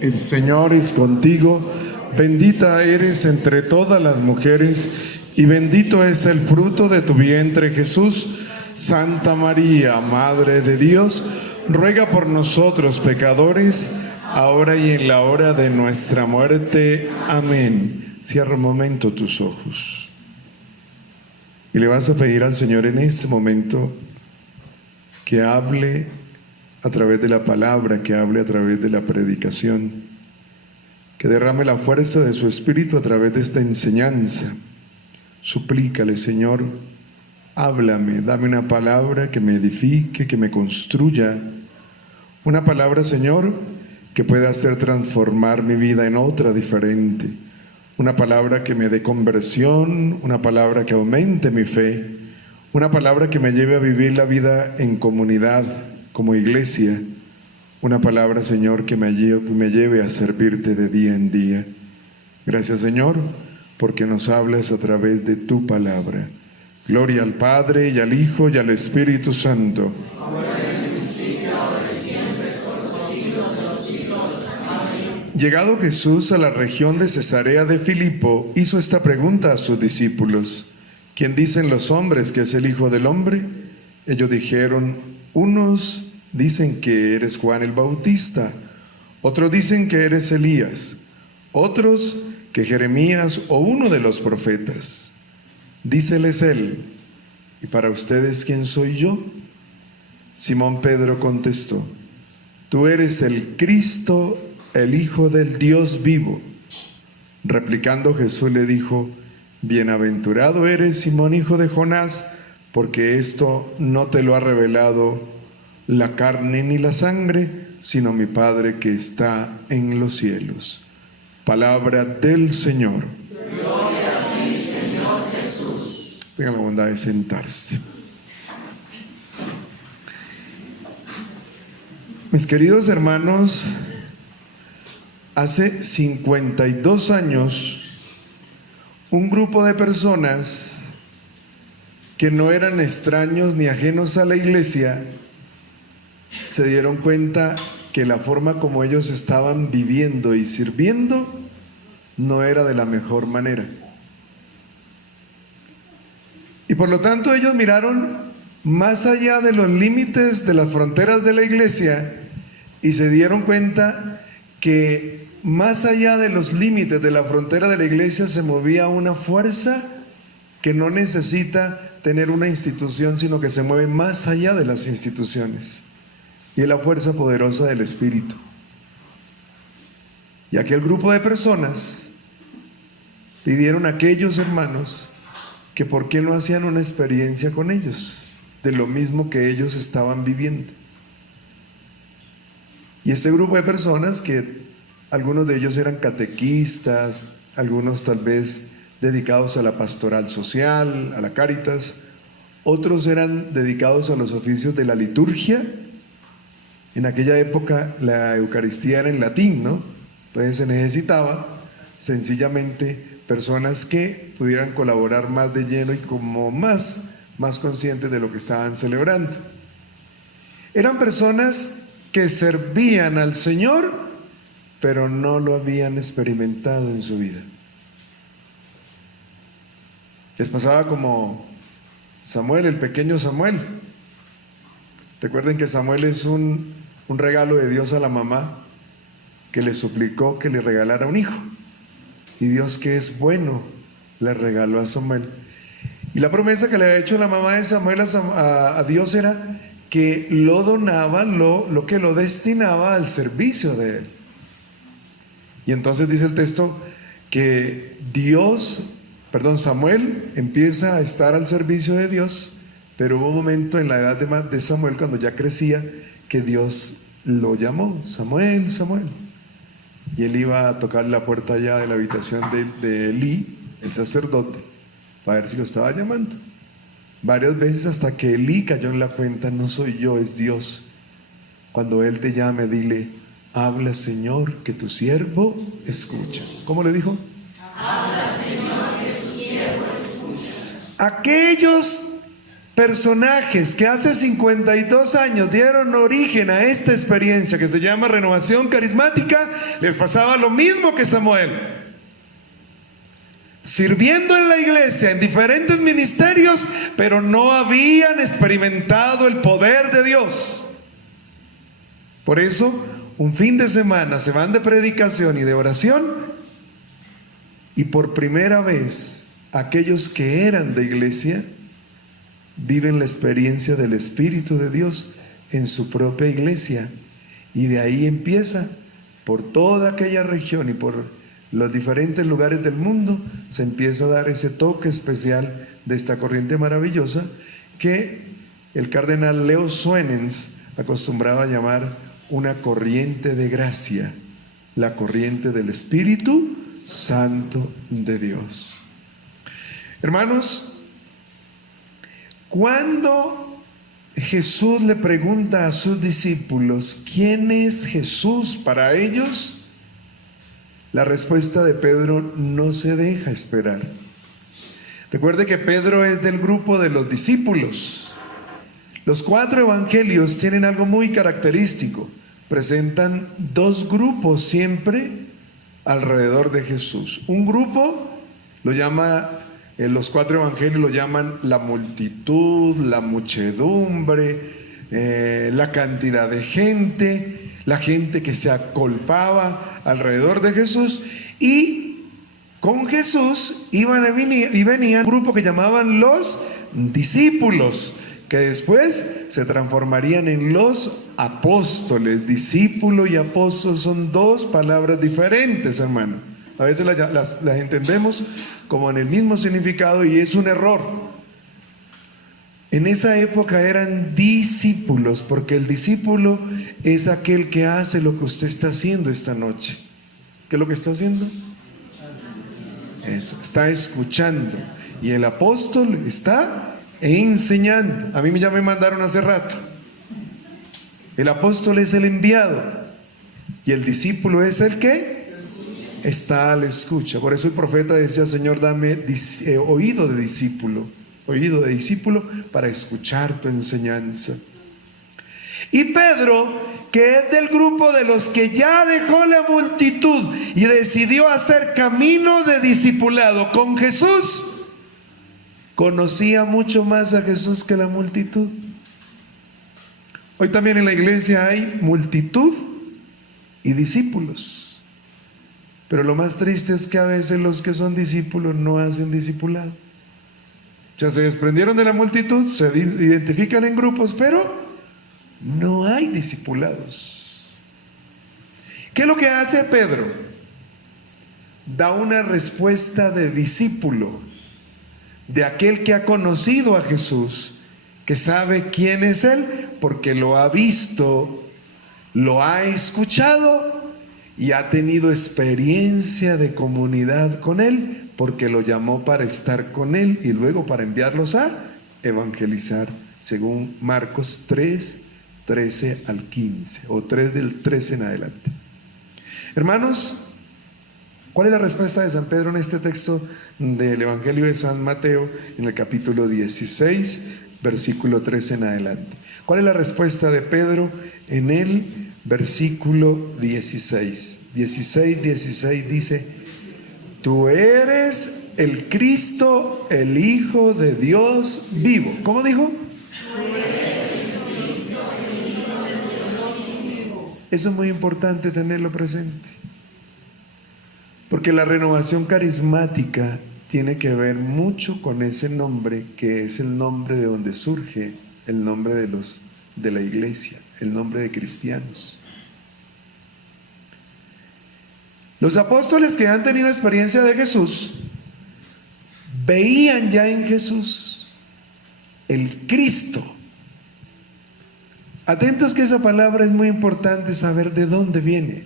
El Señor es contigo, bendita eres entre todas las mujeres, y bendito es el fruto de tu vientre, Jesús. Santa María, Madre de Dios, ruega por nosotros pecadores, ahora y en la hora de nuestra muerte. Amén. Cierra un momento tus ojos. Y le vas a pedir al Señor en este momento que hable a través de la palabra, que hable a través de la predicación, que derrame la fuerza de su Espíritu a través de esta enseñanza. Suplícale, Señor, háblame, dame una palabra que me edifique, que me construya. Una palabra, Señor, que pueda hacer transformar mi vida en otra diferente. Una palabra que me dé conversión, una palabra que aumente mi fe, una palabra que me lleve a vivir la vida en comunidad, como iglesia. Una palabra, Señor, que me lleve a servirte de día en día. Gracias, Señor, porque nos hablas a través de tu palabra. Gloria al Padre, y al Hijo, y al Espíritu Santo. Llegado Jesús a la región de Cesarea de Filipo, hizo esta pregunta a sus discípulos: ¿quién dicen los hombres que es el Hijo del Hombre? Ellos dijeron: unos dicen que eres Juan el Bautista, otros dicen que eres Elías, otros que Jeremías o uno de los profetas. Díceles él: ¿y para ustedes quién soy yo? Simón Pedro contestó: tú eres el Cristo, el Hijo del Dios vivo. Replicando Jesús le dijo: bienaventurado eres, Simón, hijo de Jonás, porque esto no te lo ha revelado la carne ni la sangre, sino mi Padre que está en los cielos. Palabra del Señor. Gloria a ti, Señor Jesús. Tengan la bondad de sentarse. Mis queridos hermanos, hace 52 años, un grupo de personas que no eran extraños ni ajenos a la iglesia se dieron cuenta que la forma como ellos estaban viviendo y sirviendo no era de la mejor manera. Y por lo tanto ellos miraron más allá de los límites de las fronteras de la iglesia y se dieron cuenta que más allá de los límites de la frontera de la iglesia se movía una fuerza que no necesita tener una institución, sino que se mueve más allá de las instituciones. Y es la fuerza poderosa del Espíritu. Y aquel grupo de personas pidieron a aquellos hermanos que por qué no hacían una experiencia con ellos, de lo mismo que ellos estaban viviendo. Y este grupo de personas, que algunos de ellos eran catequistas, algunos tal vez dedicados a la pastoral social, a la Cáritas, otros eran dedicados a los oficios de la liturgia. En aquella época la Eucaristía era en latín, ¿no? Entonces se necesitaba sencillamente personas que pudieran colaborar más de lleno y como más conscientes de lo que estaban celebrando. Eran personas que servían al Señor, pero no lo habían experimentado en su vida. Les pasaba como Samuel, el pequeño Samuel. Recuerden que Samuel es un regalo de Dios a la mamá que le suplicó que le regalara un hijo. Y Dios, que es bueno, le regaló a Samuel. Y la promesa que le había hecho la mamá de Samuel a Dios era que lo donaba, lo que lo destinaba al servicio de él. Y entonces dice el texto que Samuel empieza a estar al servicio de Dios, pero hubo un momento en la edad de Samuel, cuando ya crecía, que Dios lo llamó: Samuel, Samuel. Y él iba a tocar la puerta allá de la habitación de Elí, el sacerdote, para ver si lo estaba llamando. Varias veces, hasta que Elí cayó en la cuenta: no soy yo, es Dios. Cuando él te llame, dile: habla, Señor, que tu siervo escucha. ¿Cómo le dijo? Habla, Señor, que tu siervo escucha. Aquellos personajes que hace 52 años dieron origen a esta experiencia que se llama renovación carismática, les pasaba lo mismo que Samuel. Sirviendo en la iglesia en diferentes ministerios, pero no habían experimentado el poder de Dios. Por eso, un fin de semana se van de predicación y de oración, y por primera vez aquellos que eran de iglesia viven la experiencia del Espíritu de Dios en su propia iglesia, y de ahí empieza por toda aquella región y por los diferentes lugares del mundo se empieza a dar ese toque especial de esta corriente maravillosa que el cardenal Leo Suenens acostumbraba a llamar una corriente de gracia, la corriente del Espíritu Santo de Dios. Hermanos, cuando Jesús le pregunta a sus discípulos ¿quién es Jesús para ellos?, la respuesta de Pedro no se deja esperar. Recuerde que Pedro es del grupo de los discípulos. Los 4 evangelios tienen algo muy característico. Presentan 2 grupos siempre alrededor de Jesús. Un grupo lo llama, los 4 evangelios lo llaman la multitud, la muchedumbre, la cantidad de gente, la gente que se acolpaba alrededor de Jesús, y con Jesús iban y venían un grupo que llamaban los discípulos, que después se transformarían en los apóstoles. Discípulo y apóstol son 2 palabras diferentes, hermano. A veces las entendemos como en el mismo significado y es un error. En esa época eran discípulos, porque el discípulo es aquel que hace lo que usted está haciendo esta noche. ¿Qué es lo que está haciendo? Eso, está escuchando. Y el apóstol está enseñando. A mí ya me mandaron hace rato. El apóstol es el enviado y el discípulo es el que está a la escucha. Por eso el profeta decía: Señor, dame oído de discípulo para escuchar tu enseñanza. Y Pedro, que es del grupo de los que ya dejó la multitud y decidió hacer camino de discipulado con Jesús, conocía mucho más a Jesús que la multitud. Hoy también en la iglesia hay multitud y discípulos, pero lo más triste es que a veces los que son discípulos no hacen discipulado. Ya se desprendieron de la multitud, se identifican en grupos, pero no hay discipulados. ¿Qué es lo que hace Pedro? Da una respuesta de discípulo, de aquel que ha conocido a Jesús, que sabe quién es Él, porque lo ha visto, lo ha escuchado y ha tenido experiencia de comunidad con Él, porque lo llamó para estar con Él y luego para enviarlos a evangelizar, según Marcos 3, 13 al 15, o 3 del 13 en adelante. Hermanos, ¿cuál es la respuesta de San Pedro en este texto del Evangelio de San Mateo, en el capítulo 16, versículo 13 en adelante? ¿Cuál es la respuesta de Pedro en el versículo 16? 16 dice: tú eres el Cristo, el Hijo de Dios vivo. ¿Cómo dijo? Tú eres el Cristo, el Hijo de Dios vivo. Eso es muy importante tenerlo presente, porque la renovación carismática tiene que ver mucho con ese nombre, que es el nombre de donde surge el nombre de la iglesia, el nombre de cristianos. Los apóstoles que han tenido experiencia de Jesús veían ya en Jesús el Cristo. Atentos que esa palabra es muy importante saber de dónde viene.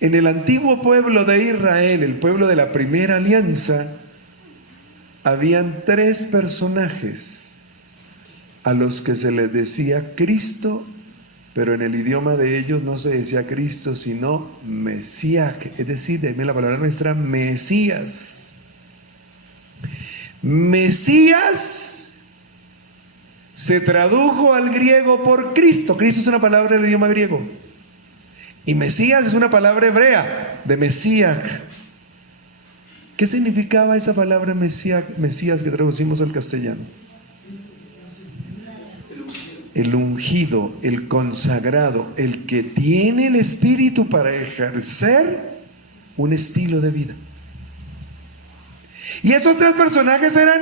En el antiguo pueblo de Israel, el pueblo de la primera alianza, habían 3 personajes a los que se les decía Cristo, pero en el idioma de ellos no se decía Cristo, sino Mesías, es decir, de la palabra nuestra, Mesías. Mesías se tradujo al griego por Cristo. Cristo es una palabra del idioma griego. Y Mesías es una palabra hebrea, de Mesías. ¿Qué significaba esa palabra Mesías que traducimos al castellano? El ungido, el consagrado, el que tiene el Espíritu para ejercer un estilo de vida. Y esos tres personajes eran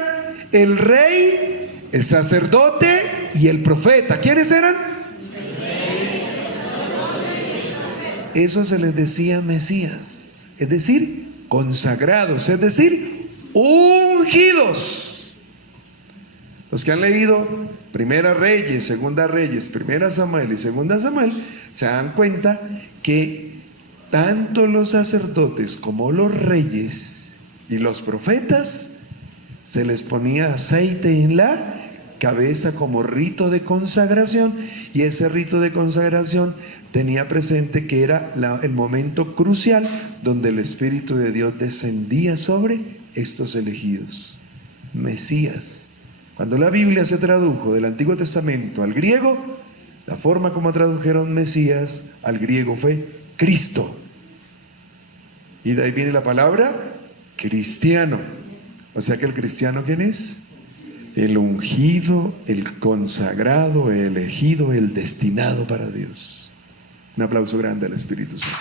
el rey, el sacerdote y el profeta. ¿Quiénes eran? Eso se les decía Mesías, es decir, consagrados, es decir, ungidos. Los que han leído Primera Reyes, Segunda Reyes, Primera Samuel y Segunda Samuel, se dan cuenta que tanto los sacerdotes como los reyes y los profetas se les ponía aceite en la cabeza como rito de consagración, y ese rito de consagración tenía presente que era el momento crucial donde el Espíritu de Dios descendía sobre estos elegidos. Mesías. Cuando la Biblia se tradujo del Antiguo Testamento al griego, la forma como tradujeron Mesías al griego fue Cristo. Y de ahí viene la palabra cristiano. O sea que el cristiano, ¿quién es? El ungido, el consagrado, el elegido, el destinado para Dios. Un aplauso grande al Espíritu Santo.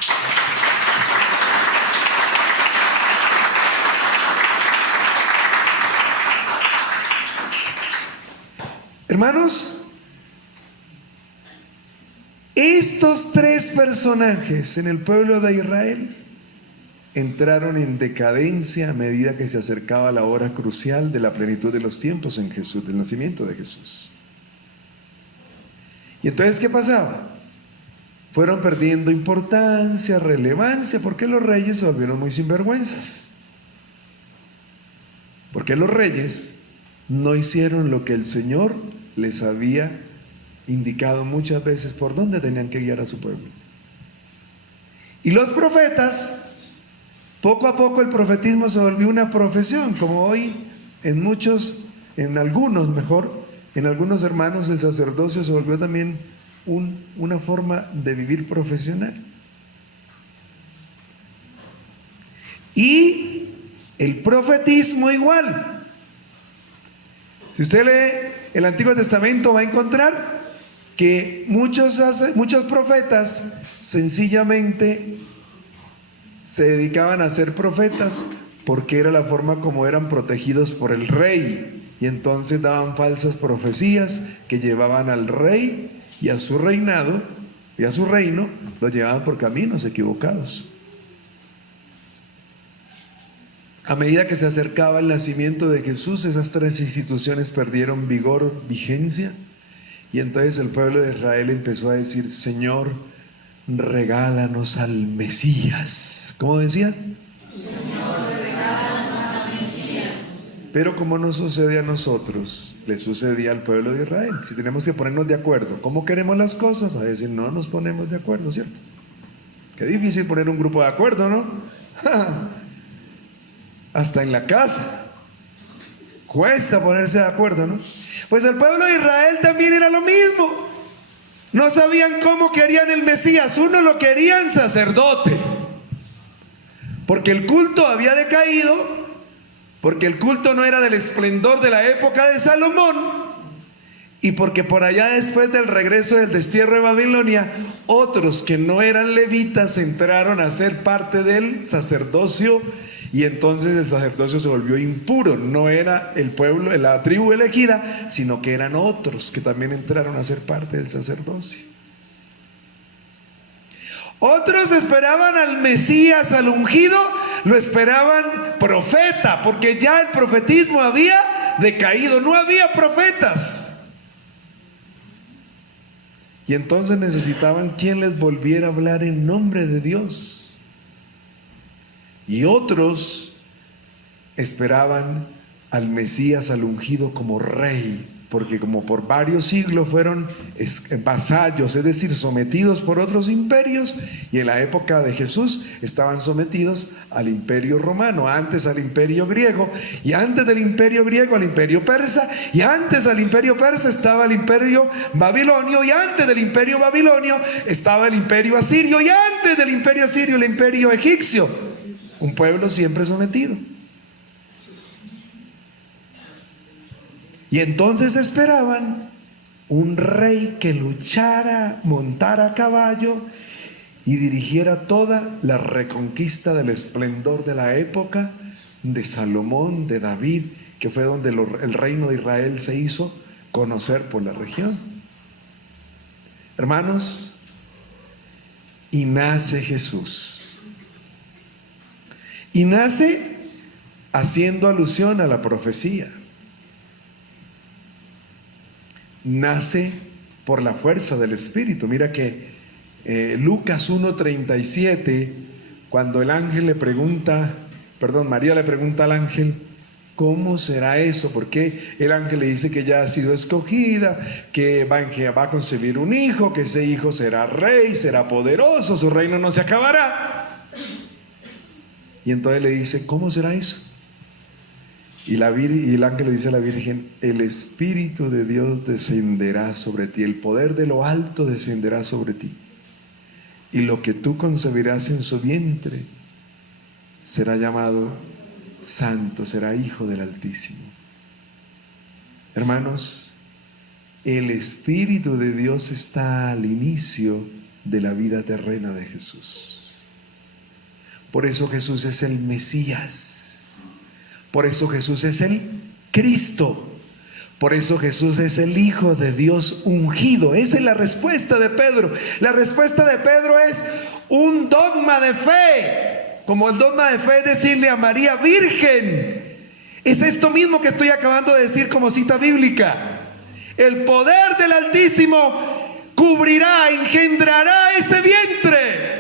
Hermanos, estos tres personajes en el pueblo de Israel entraron en decadencia a medida que se acercaba la hora crucial de la plenitud de los tiempos en Jesús, del nacimiento de Jesús. Y entonces, ¿qué pasaba? Fueron perdiendo importancia, relevancia, porque los reyes se volvieron muy sinvergüenzas. Porque los reyes no hicieron lo que el Señor les había indicado muchas veces por dónde tenían que guiar a su pueblo. Y los profetas, poco a poco el profetismo se volvió una profesión, como hoy en algunos hermanos el sacerdocio se volvió también una forma de vivir profesional. Y el profetismo igual. Si usted lee el Antiguo Testamento va a encontrar que muchos profetas sencillamente se dedicaban a ser profetas porque era la forma como eran protegidos por el rey, y entonces daban falsas profecías que llevaban al rey y a su reinado y a su reino, lo llevaban por caminos equivocados. A medida que se acercaba el nacimiento de Jesús, esas tres instituciones perdieron vigor, vigencia, y entonces el pueblo de Israel empezó a decir: Señor, regálanos al Mesías. ¿Cómo decía? Señor, regálanos al Mesías. Pero como nos sucede a nosotros, le sucedía al pueblo de Israel. Si tenemos que ponernos de acuerdo, ¿cómo queremos las cosas? A veces no nos ponemos de acuerdo, ¿cierto? Qué difícil poner un grupo de acuerdo, ¿no? Hasta en la casa cuesta ponerse de acuerdo, ¿no? Pues el pueblo de Israel también era lo mismo. No sabían cómo querían el Mesías. Uno lo querían sacerdote, porque el culto había decaído, porque el culto no era del esplendor de la época de Salomón, y porque por allá, después del regreso del destierro de Babilonia, otros que no eran levitas entraron a ser parte del sacerdocio, y entonces el sacerdocio se volvió impuro. No era el pueblo, la tribu elegida, sino que eran otros que también entraron a ser parte del sacerdocio. Otros esperaban al Mesías, al ungido, lo esperaban profeta, porque ya el profetismo había decaído, no había profetas. Y entonces necesitaban quien les volviera a hablar en nombre de Dios. Y otros esperaban al Mesías, al ungido, como rey, porque como por varios siglos fueron vasallos, es decir, sometidos por otros imperios, y en la época de Jesús estaban sometidos al imperio romano, antes al imperio griego, y antes del imperio griego al imperio persa, y antes al imperio persa estaba el imperio babilonio, y antes del imperio babilonio estaba el imperio asirio, y antes del imperio asirio el imperio egipcio. Un pueblo siempre sometido. Y entonces esperaban un rey que luchara, montara a caballo y dirigiera toda la reconquista del esplendor de la época de Salomón, de David, que fue donde el reino de Israel se hizo conocer por la región. Hermanos, y nace Jesús. Y nace haciendo alusión a la profecía. Nace por la fuerza del Espíritu. Mira que Lucas 1:37, cuando el ángel le pregunta, María le pregunta al ángel, ¿cómo será eso? Porque el ángel le dice que ya ha sido escogida, que va a concebir un hijo, que ese hijo será rey, será poderoso, su reino no se acabará. Y entonces le dice, ¿cómo será eso? Y el ángel le dice a la Virgen, el Espíritu de Dios descenderá sobre ti, el poder de lo alto descenderá sobre ti. Y lo que tú concebirás en su vientre será llamado Santo, será Hijo del Altísimo. Hermanos, el Espíritu de Dios está al inicio de la vida terrena de Jesús. Por eso Jesús es el Mesías. Por eso Jesús es el Cristo. Por eso Jesús es el Hijo de Dios ungido. Esa es la respuesta de Pedro. La respuesta de Pedro es un dogma de fe. Como el dogma de fe es decirle a María virgen. Es esto mismo que estoy acabando de decir como cita bíblica. El poder del Altísimo cubrirá, engendrará ese vientre.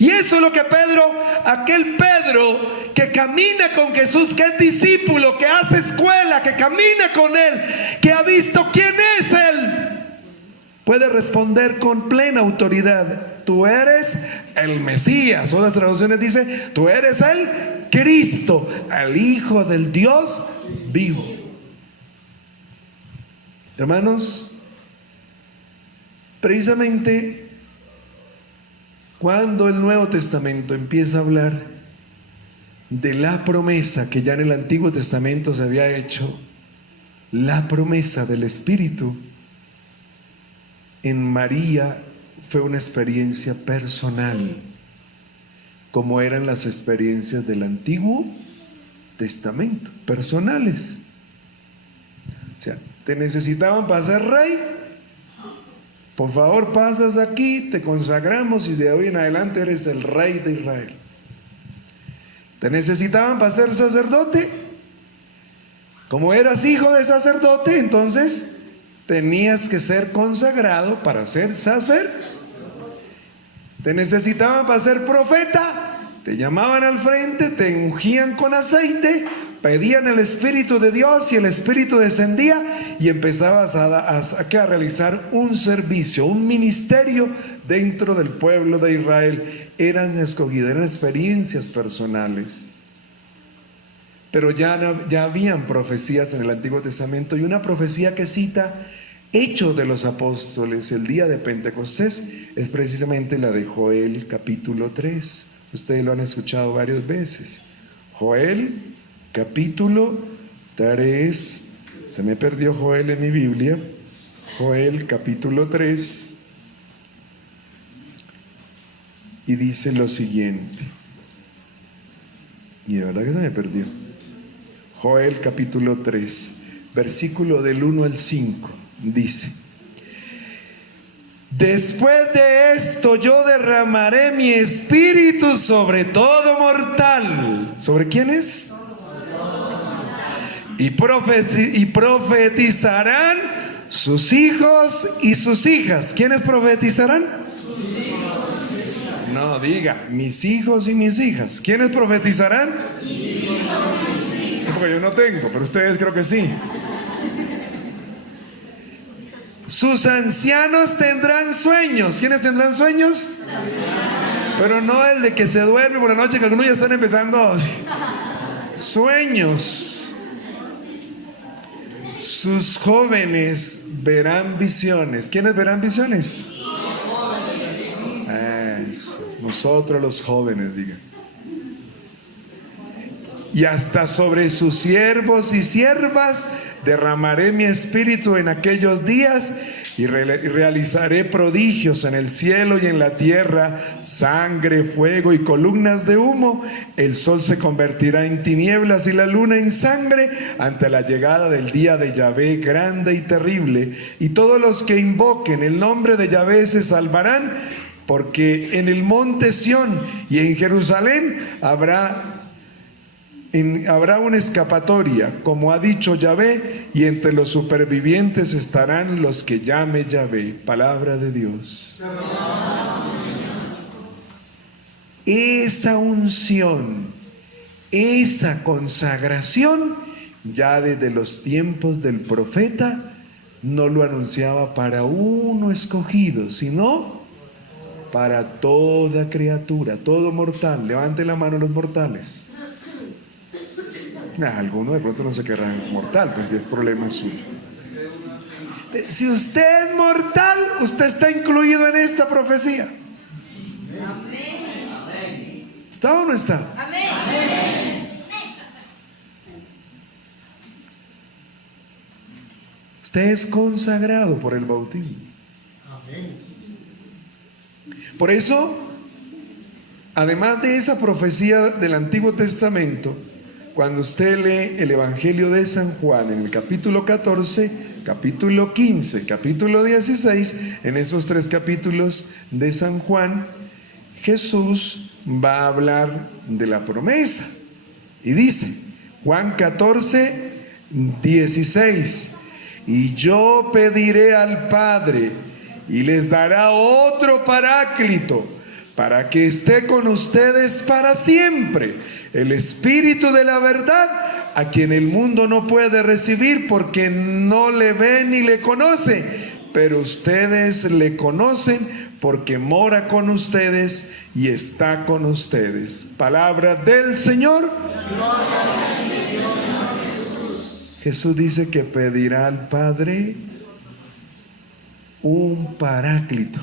Y eso es lo que Pedro, aquel Pedro que camina con Jesús, que es discípulo, que hace escuela, que camina con Él, que ha visto quién es Él, puede responder con plena autoridad. Tú eres el Mesías. Otras traducciones dicen, tú eres el Cristo, el Hijo del Dios vivo. Hermanos, precisamente cuando el Nuevo Testamento empieza a hablar de la promesa que ya en el Antiguo Testamento se había hecho, la promesa del Espíritu, en María fue una experiencia personal, como eran las experiencias del Antiguo Testamento, personales. O sea, te necesitaban para ser rey. Por favor, pasas aquí, te consagramos y de hoy en adelante eres el rey de Israel. ¿Te necesitaban para ser sacerdote? Como eras hijo de sacerdote, entonces tenías que ser consagrado para ser sacerdote. ¿Te necesitaban para ser profeta? Te llamaban al frente, te ungían con aceite, pedían el Espíritu de Dios y el Espíritu descendía y empezabas a realizar un servicio, un ministerio dentro del pueblo de Israel. Eran escogidos, eran experiencias personales. Pero ya habían profecías en el Antiguo Testamento, y una profecía que cita Hechos de los Apóstoles, el día de Pentecostés, es precisamente la de Joel capítulo 3. Ustedes lo han escuchado varias veces. Joel capítulo 3, se me perdió Joel en mi Biblia. Joel capítulo 3, y dice lo siguiente, y de verdad que se me perdió. Joel capítulo 3, versículo del 1 al 5, dice: después de esto yo derramaré mi espíritu sobre todo mortal. ¿Sobre quiénes? Y profetizarán sus hijos y sus hijas. ¿Quiénes profetizarán? Sus hijos y sus hijas. No, diga, mis hijos y mis hijas. ¿Quiénes profetizarán? Mis hijos y mis hijas. porque yo no tengo, pero ustedes creo que sí. Sus ancianos tendrán sueños. ¿Quiénes tendrán sueños? Pero no el de que se duerme por la noche, que algunos ya están empezando. Sueños. Sus jóvenes verán visiones. ¿Quiénes verán visiones? Nosotros los jóvenes, digan. Y hasta sobre sus siervos y siervas derramaré mi espíritu en aquellos días y realizaré prodigios en el cielo y en la tierra, sangre, fuego y columnas de humo. El sol se convertirá en tinieblas y la luna en sangre ante la llegada del día de Yahvé grande y terrible. Y todos los que invoquen el nombre de Yahvé se salvarán, porque en el monte Sión y en Jerusalén habrá una escapatoria, como ha dicho Yahvé, y entre los supervivientes estarán los que llame Yahvé. Palabra de Dios. Esa unción, esa consagración, ya desde los tiempos del profeta, no lo anunciaba para uno escogido, sino para toda criatura, todo mortal. Levante la mano los mortales. Alguno de pronto no se querrá mortal, pues es problema suyo. Si usted es mortal, usted está incluido en esta profecía. ¿Está o no está? Usted es consagrado por el bautismo. Por eso, además de esa profecía del Antiguo Testamento, cuando usted lee el Evangelio de San Juan en el capítulo 14, capítulo 15, capítulo 16, en esos 3 capítulos de San Juan, Jesús va a hablar de la promesa. Y dice, Juan 14, 16, y yo pediré al Padre y les dará otro Paráclito para que esté con ustedes para siempre, el Espíritu de la verdad, a quien el mundo no puede recibir porque no le ve ni le conoce, pero ustedes le conocen porque mora con ustedes y está con ustedes. Palabra del Señor. Jesús dice que pedirá al Padre un Paráclito.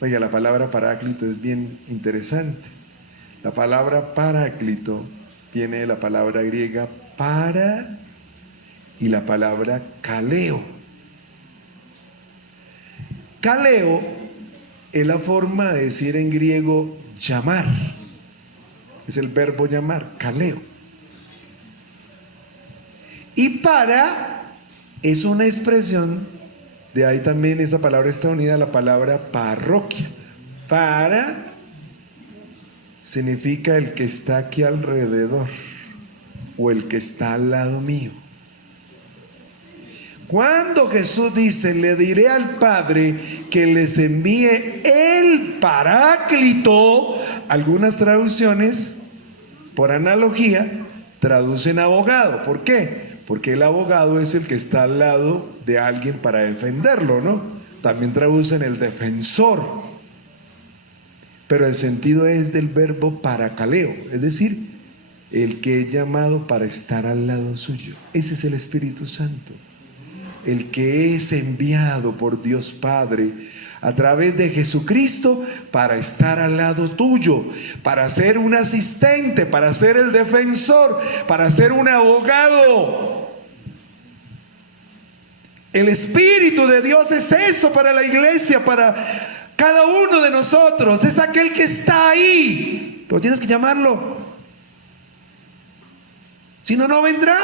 Oiga, la palabra Paráclito es bien interesante. La palabra Paráclito viene de la palabra griega para y la palabra kaleo. Kaleo es la forma de decir en griego llamar. Es el verbo llamar, kaleo. Y para es una expresión. De ahí también esa palabra está unida a la palabra parroquia. Para significa el que está aquí alrededor o el que está al lado mío. Cuando Jesús dice, le diré al Padre que les envíe el Paráclito, algunas traducciones, por analogía, traducen abogado. ¿Por qué? Porque el abogado es el que está al lado de alguien para defenderlo, ¿no? También traducen el defensor. Pero el sentido es del verbo parakaleo, es decir, el que es llamado para estar al lado suyo. Ese es el Espíritu Santo, el que es enviado por Dios Padre a través de Jesucristo para estar al lado tuyo, para ser un asistente, para ser el defensor, para ser un abogado. El Espíritu de Dios es eso para la iglesia, para cada uno de nosotros. Es aquel que está ahí, pero tienes que llamarlo. Si no, no vendrá.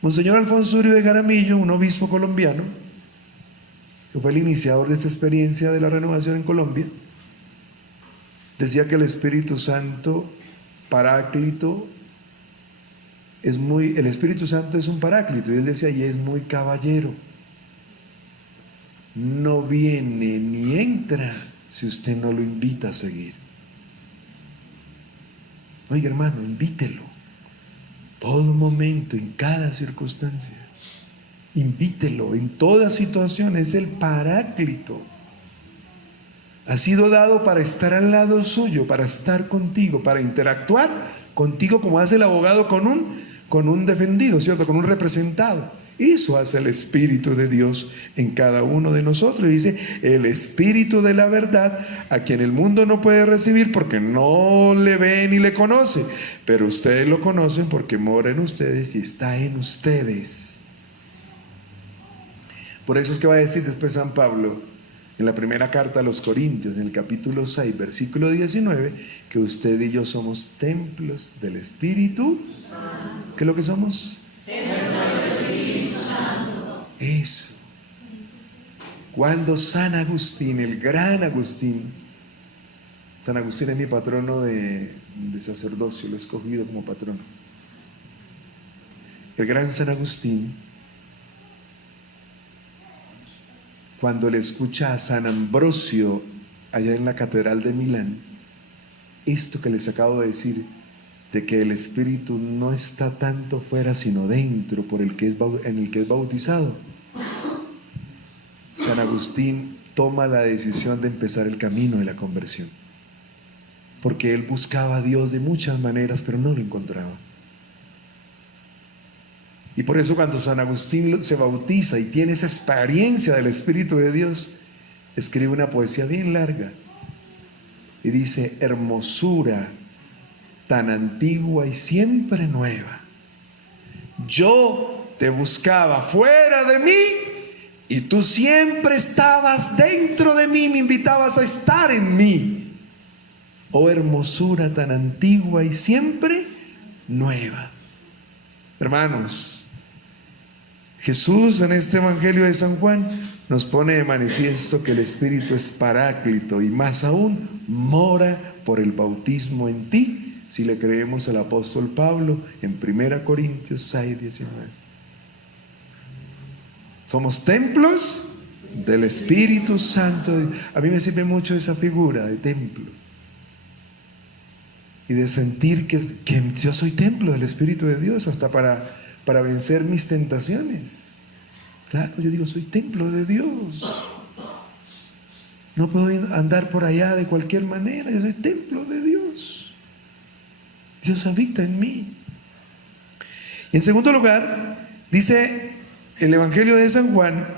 Monseñor Alfonso Uribe Jaramillo, un obispo colombiano, que fue el iniciador de esta experiencia de la renovación en Colombia, decía que el Espíritu Santo, Paráclito, el Espíritu Santo es un Paráclito, y él decía, y es muy caballero. No viene ni entra si usted no lo invita a seguir. Oiga, hermano, invítelo. Todo momento, en cada circunstancia. Invítelo en toda situación. Es el Paráclito. Ha sido dado para estar al lado suyo, para estar contigo, para interactuar contigo como hace el abogado con un defendido, ¿cierto? Con un representado. Eso hace el Espíritu de Dios en cada uno de nosotros. Y dice, el Espíritu de la verdad, a quien el mundo no puede recibir porque no le ve ni le conoce, pero ustedes lo conocen porque mora en ustedes y está en ustedes. Por eso es que va a decir después San Pablo, en la primera carta a los Corintios, en el capítulo 6, versículo 19, que usted y yo somos templos del Espíritu. ¿Qué es lo que somos? Eso. Cuando San Agustín, el gran Agustín, San Agustín es mi patrono de sacerdocio, lo he escogido como patrono. El gran San Agustín, cuando le escucha a San Ambrosio allá en la Catedral de Milán, esto que les acabo de decir, de que el Espíritu no está tanto fuera sino dentro en el que es bautizado, San Agustín toma la decisión de empezar el camino de la conversión, porque él buscaba a Dios de muchas maneras, pero no lo encontraba. Y por eso cuando San Agustín se bautiza y tiene esa experiencia del Espíritu de Dios, escribe una poesía bien larga y dice: hermosura tan antigua y siempre nueva, yo te buscaba fuera de mí y tú siempre estabas dentro de mí, me invitabas a estar en mí. Oh hermosura tan antigua y siempre nueva. Hermanos, Jesús en este Evangelio de San Juan nos pone de manifiesto que el Espíritu es Paráclito y más aún mora por el bautismo en ti, si le creemos al apóstol Pablo en 1 Corintios 6, 19. Somos templos del Espíritu Santo. A mí me sirve mucho esa figura de templo y de sentir que yo soy templo del Espíritu de Dios hasta para vencer mis tentaciones. Claro, yo digo, soy templo de Dios. No puedo andar por allá de cualquier manera, yo soy templo de Dios. Dios habita en mí. Y en segundo lugar, dice el Evangelio de San Juan,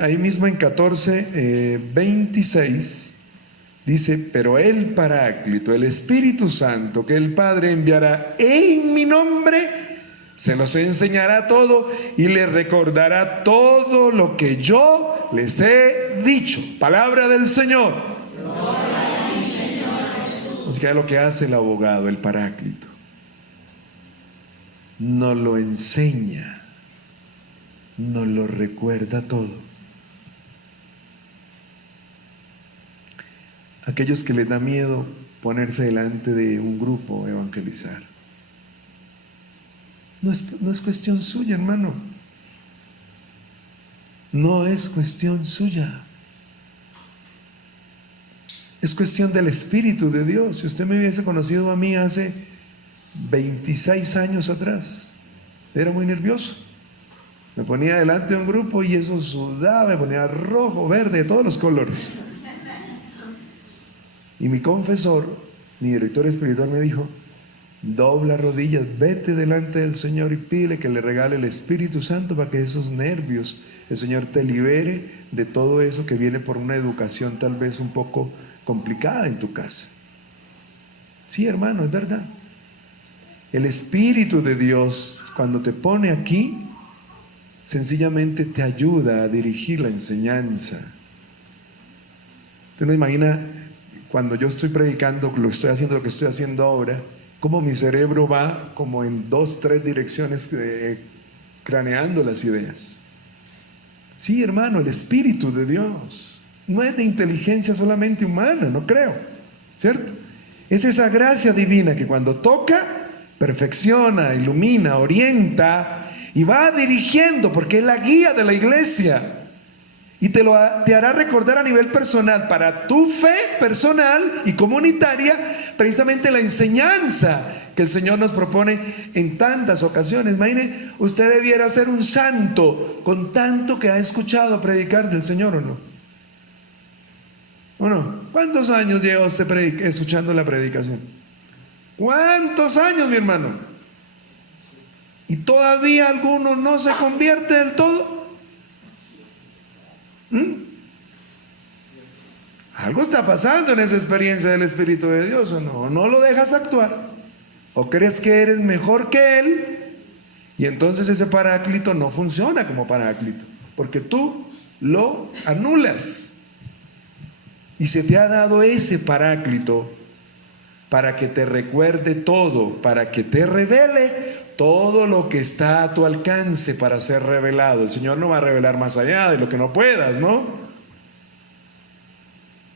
ahí mismo en 14, 26, dice: pero el Paráclito, el Espíritu Santo, que el Padre enviará en mi nombre, se los enseñará todo y les recordará todo lo que yo les he dicho. Palabra del Señor. Gloria a ti, Señor Jesús. O sea, lo que hace el abogado, el Paráclito, nos lo enseña, nos lo recuerda todo. Aquellos que les da miedo ponerse delante de un grupo, evangelizar. No es cuestión suya, hermano. No es cuestión suya. Es cuestión del Espíritu de Dios. Si usted me hubiese conocido a mí hace 26 años atrás, era muy nervioso. Me ponía delante de un grupo y eso sudaba, me ponía rojo, verde, de todos los colores. Y mi confesor, mi director espiritual, me dijo: dobla rodillas, vete delante del Señor y pídele que le regale el Espíritu Santo para que esos nervios, el Señor te libere de todo eso que viene por una educación tal vez un poco complicada en tu casa. Sí, hermano, es verdad. El Espíritu de Dios, cuando te pone aquí, sencillamente te ayuda a dirigir la enseñanza. Usted no imagina cuando yo estoy predicando, lo que estoy haciendo ahora, cómo mi cerebro va como en 2, 3 direcciones craneando las ideas. Sí, hermano, el Espíritu de Dios no es de inteligencia solamente humana, no creo, ¿cierto? Es esa gracia divina que cuando toca, perfecciona, ilumina, orienta y va dirigiendo, porque es la guía de la iglesia. Y te hará recordar a nivel personal, para tu fe personal y comunitaria, precisamente la enseñanza que el Señor nos propone en tantas ocasiones. Imagine, usted debiera ser un santo con tanto que ha escuchado predicar del Señor, ¿o no? ¿O no? ¿Cuántos años lleva usted escuchando la predicación? ¿Cuántos años, mi hermano? ¿Y todavía alguno no se convierte del todo? Algo está pasando en esa experiencia del Espíritu de Dios, ¿o no? ¿No lo dejas actuar? ¿O crees que eres mejor que Él? Y entonces ese paráclito no funciona como paráclito, porque tú lo anulas. Y se te ha dado ese paráclito para que te recuerde todo, para que te revele todo lo que está a tu alcance para ser revelado. El Señor no va a revelar más allá de lo que no puedas, ¿no?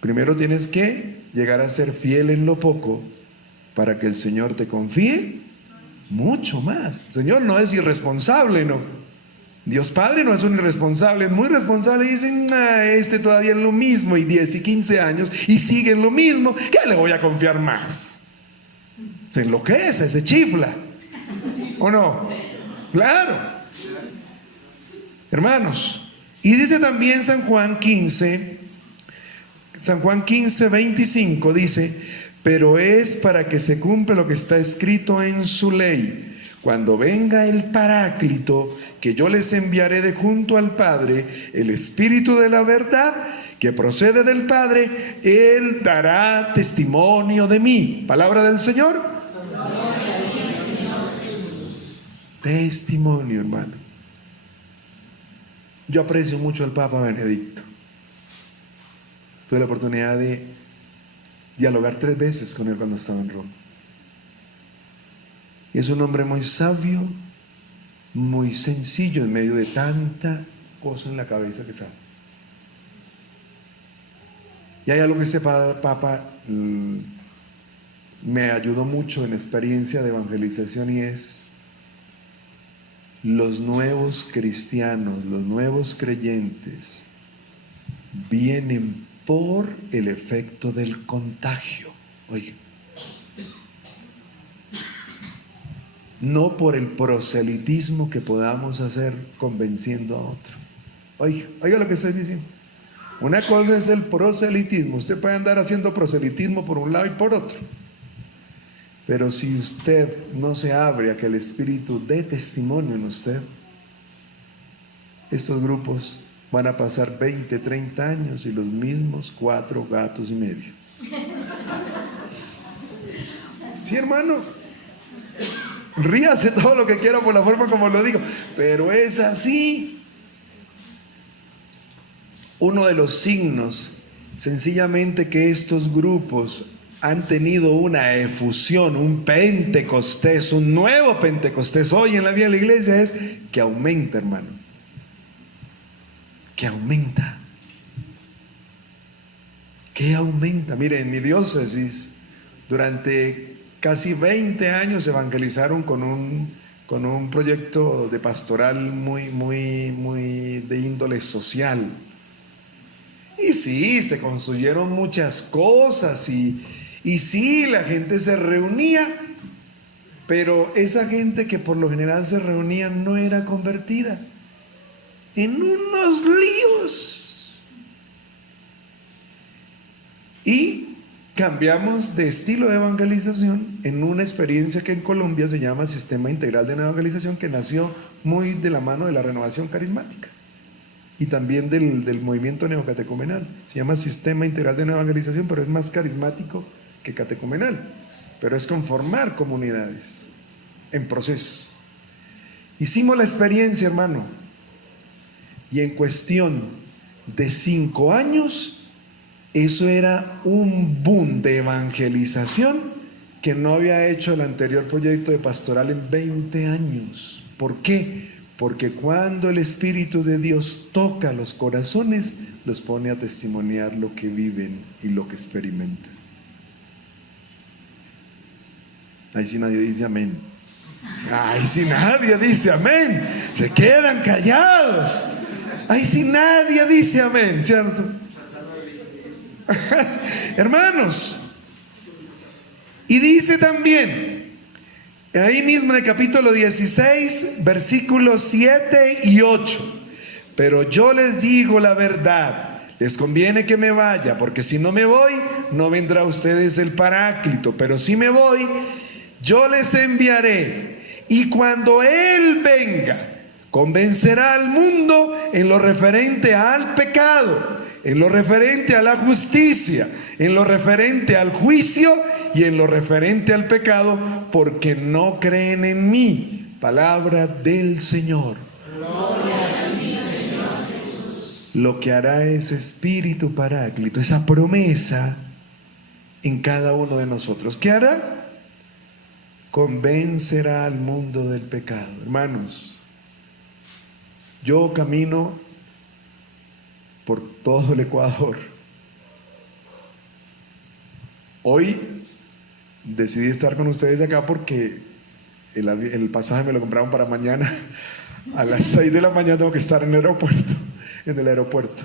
Primero tienes que llegar a ser fiel en lo poco para que el Señor te confíe mucho más. El Señor no es irresponsable, no. Dios Padre no es un irresponsable, es muy responsable. Y dicen, este todavía es lo mismo, y 10 y 15 años, y sigue en lo mismo. ¿Qué le voy a confiar más? Se enloquece, se chifla, ¿o no? Claro. Hermanos, y dice también San Juan 15, 25, dice: pero es para que se cumpla lo que está escrito en su ley. Cuando venga el Paráclito, que yo les enviaré de junto al Padre, el Espíritu de la verdad, que procede del Padre, Él dará testimonio de mí. Palabra del Señor. Testimonio, hermano. Yo aprecio mucho al Papa Benedicto. Tuve la oportunidad de dialogar 3 veces con él cuando estaba en Roma. Y es un hombre muy sabio, muy sencillo en medio de tanta cosa en la cabeza que sabe. Y hay algo que ese Papa me ayudó mucho en experiencia de evangelización, y es: los nuevos cristianos, los nuevos creyentes vienen por el efecto del contagio. Oye, no por el proselitismo que podamos hacer convenciendo a otro. Oiga lo que estoy diciendo. Una cosa es el proselitismo. Usted puede andar haciendo proselitismo por un lado y por otro, pero si usted no se abre a que el Espíritu dé testimonio en usted, estos grupos van a pasar 20, 30 años y los mismos 4 gatos y medio. Sí, hermano. Ríase todo lo que quiera por la forma como lo digo, pero es así. Uno de los signos, sencillamente, que estos grupos han tenido una efusión, un Pentecostés, un nuevo Pentecostés hoy en la vida de la iglesia, es que aumenta, hermano. Que aumenta. Que aumenta. Mire, en mi diócesis, durante casi 20 años evangelizaron con un proyecto de pastoral muy de índole social. Y sí, se construyeron muchas cosas, y sí, la gente se reunía, pero esa gente que por lo general se reunía no era convertida. En unos líos. Y cambiamos de estilo de evangelización en una experiencia que en Colombia se llama Sistema Integral de Evangelización, que nació muy de la mano de la renovación carismática y también del movimiento neocatecumenal. Se llama Sistema Integral de Evangelización, pero es más carismático que catecumenal, pero es conformar comunidades en procesos. Hicimos la experiencia, hermano, y en cuestión de 5 años, eso era un boom de evangelización que no había hecho el anterior proyecto de pastoral en 20 años. ¿Por qué? Porque cuando el Espíritu de Dios toca los corazones, los pone a testimoniar lo que viven y lo que experimentan. Ahí sí nadie dice amén. Ahí sí nadie dice amén. Se quedan callados. Ahí sí nadie dice amén, ¿cierto? Hermanos, Y dice también, ahí mismo en el capítulo 16, versículos 7 y 8, pero yo les digo la verdad, les conviene que me vaya, porque si no me voy, no vendrá a ustedes el Paráclito, pero si me voy, yo les enviaré, y cuando Él venga, convencerá al mundo en lo referente al pecado, en lo referente a la justicia, en lo referente al juicio y en lo referente al pecado, porque no creen en mí. Palabra del Señor. Gloria a ti, Señor Jesús. Lo que hará ese Espíritu Paráclito, esa promesa en cada uno de nosotros. ¿Qué hará? Convencerá al mundo del pecado. Hermanos, yo camino por todo el Ecuador. Hoy decidí estar con ustedes acá porque el pasaje me lo compraron para mañana. A las 6 de la mañana tengo que estar en el aeropuerto.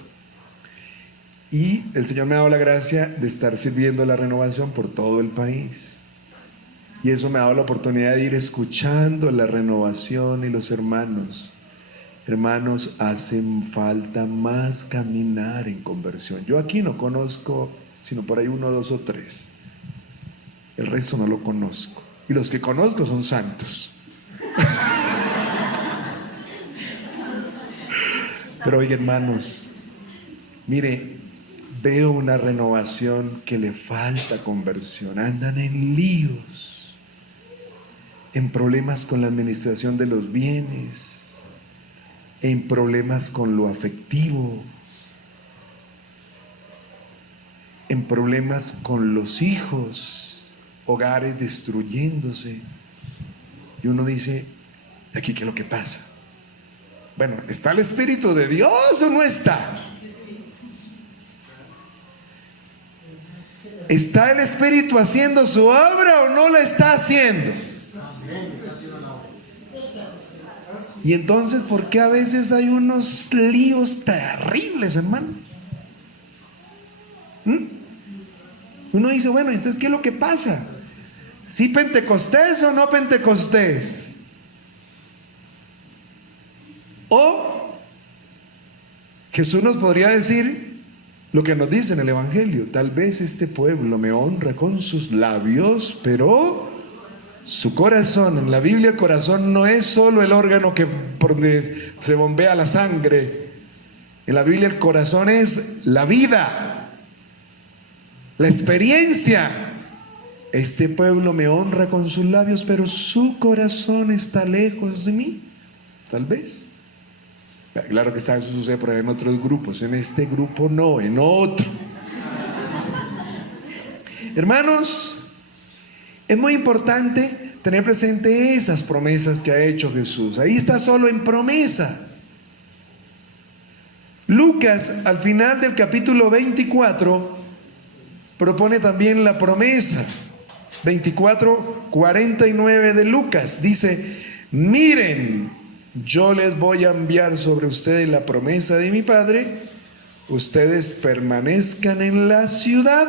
Y el Señor me ha dado la gracia de estar sirviendo la renovación por todo el país. Y eso me ha dado la oportunidad de ir escuchando la renovación y los hermanos. Hermanos, hacen falta más caminar en conversión. Yo aquí no conozco, sino por ahí 1, 2 o 3. El resto no lo conozco. Y los que conozco son santos. Pero oye, hermanos, mire, veo una renovación que le falta conversión. Andan en líos, en problemas con la administración de los bienes, en problemas con lo afectivo, en problemas con los hijos, hogares destruyéndose. Y uno dice, ¿aquí qué es lo que pasa? Bueno, ¿está el Espíritu de Dios o no está? ¿Está el Espíritu haciendo su obra o no la está haciendo? Y entonces, ¿por qué a veces hay unos líos terribles, hermano? Uno dice, bueno, entonces, ¿qué es lo que pasa? ¿Sí Pentecostés o no Pentecostés? O Jesús nos podría decir lo que nos dice en el Evangelio: tal vez este pueblo me honra con sus labios, pero su corazón, en la Biblia el corazón no es solo el órgano por donde se bombea la sangre. En la Biblia el corazón es la vida, la experiencia. Este pueblo me honra con sus labios, pero su corazón está lejos de mí. Tal vez. Claro que eso sucede por ahí en otros grupos. En este grupo no, en otro. Hermanos, es muy importante tener presente esas promesas que ha hecho Jesús. Ahí está solo en promesa. Lucas, al final del capítulo 24, propone también la promesa. 24:49 de Lucas dice: miren, yo les voy a enviar sobre ustedes la promesa de mi Padre. Ustedes permanezcan en la ciudad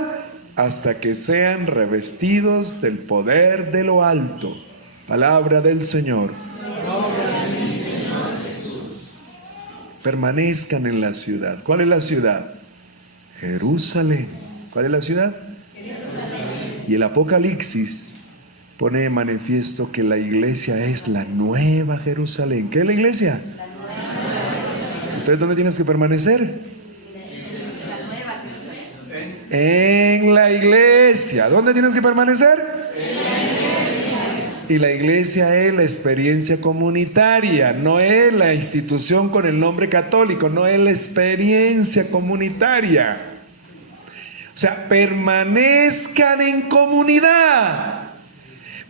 hasta que sean revestidos del poder de lo alto. Palabra del Señor. Permanezcan en la ciudad. ¿Cuál es la ciudad? Jerusalén. ¿Cuál es la ciudad? Y el Apocalipsis pone de manifiesto que la iglesia es la nueva Jerusalén. ¿Qué es la iglesia? Entonces, ¿dónde tienes que permanecer? En la iglesia. ¿Dónde tienes que permanecer? En la iglesia. Y la iglesia es la experiencia comunitaria, no es la institución con el nombre católico, no es la experiencia comunitaria. O sea, permanezcan en comunidad,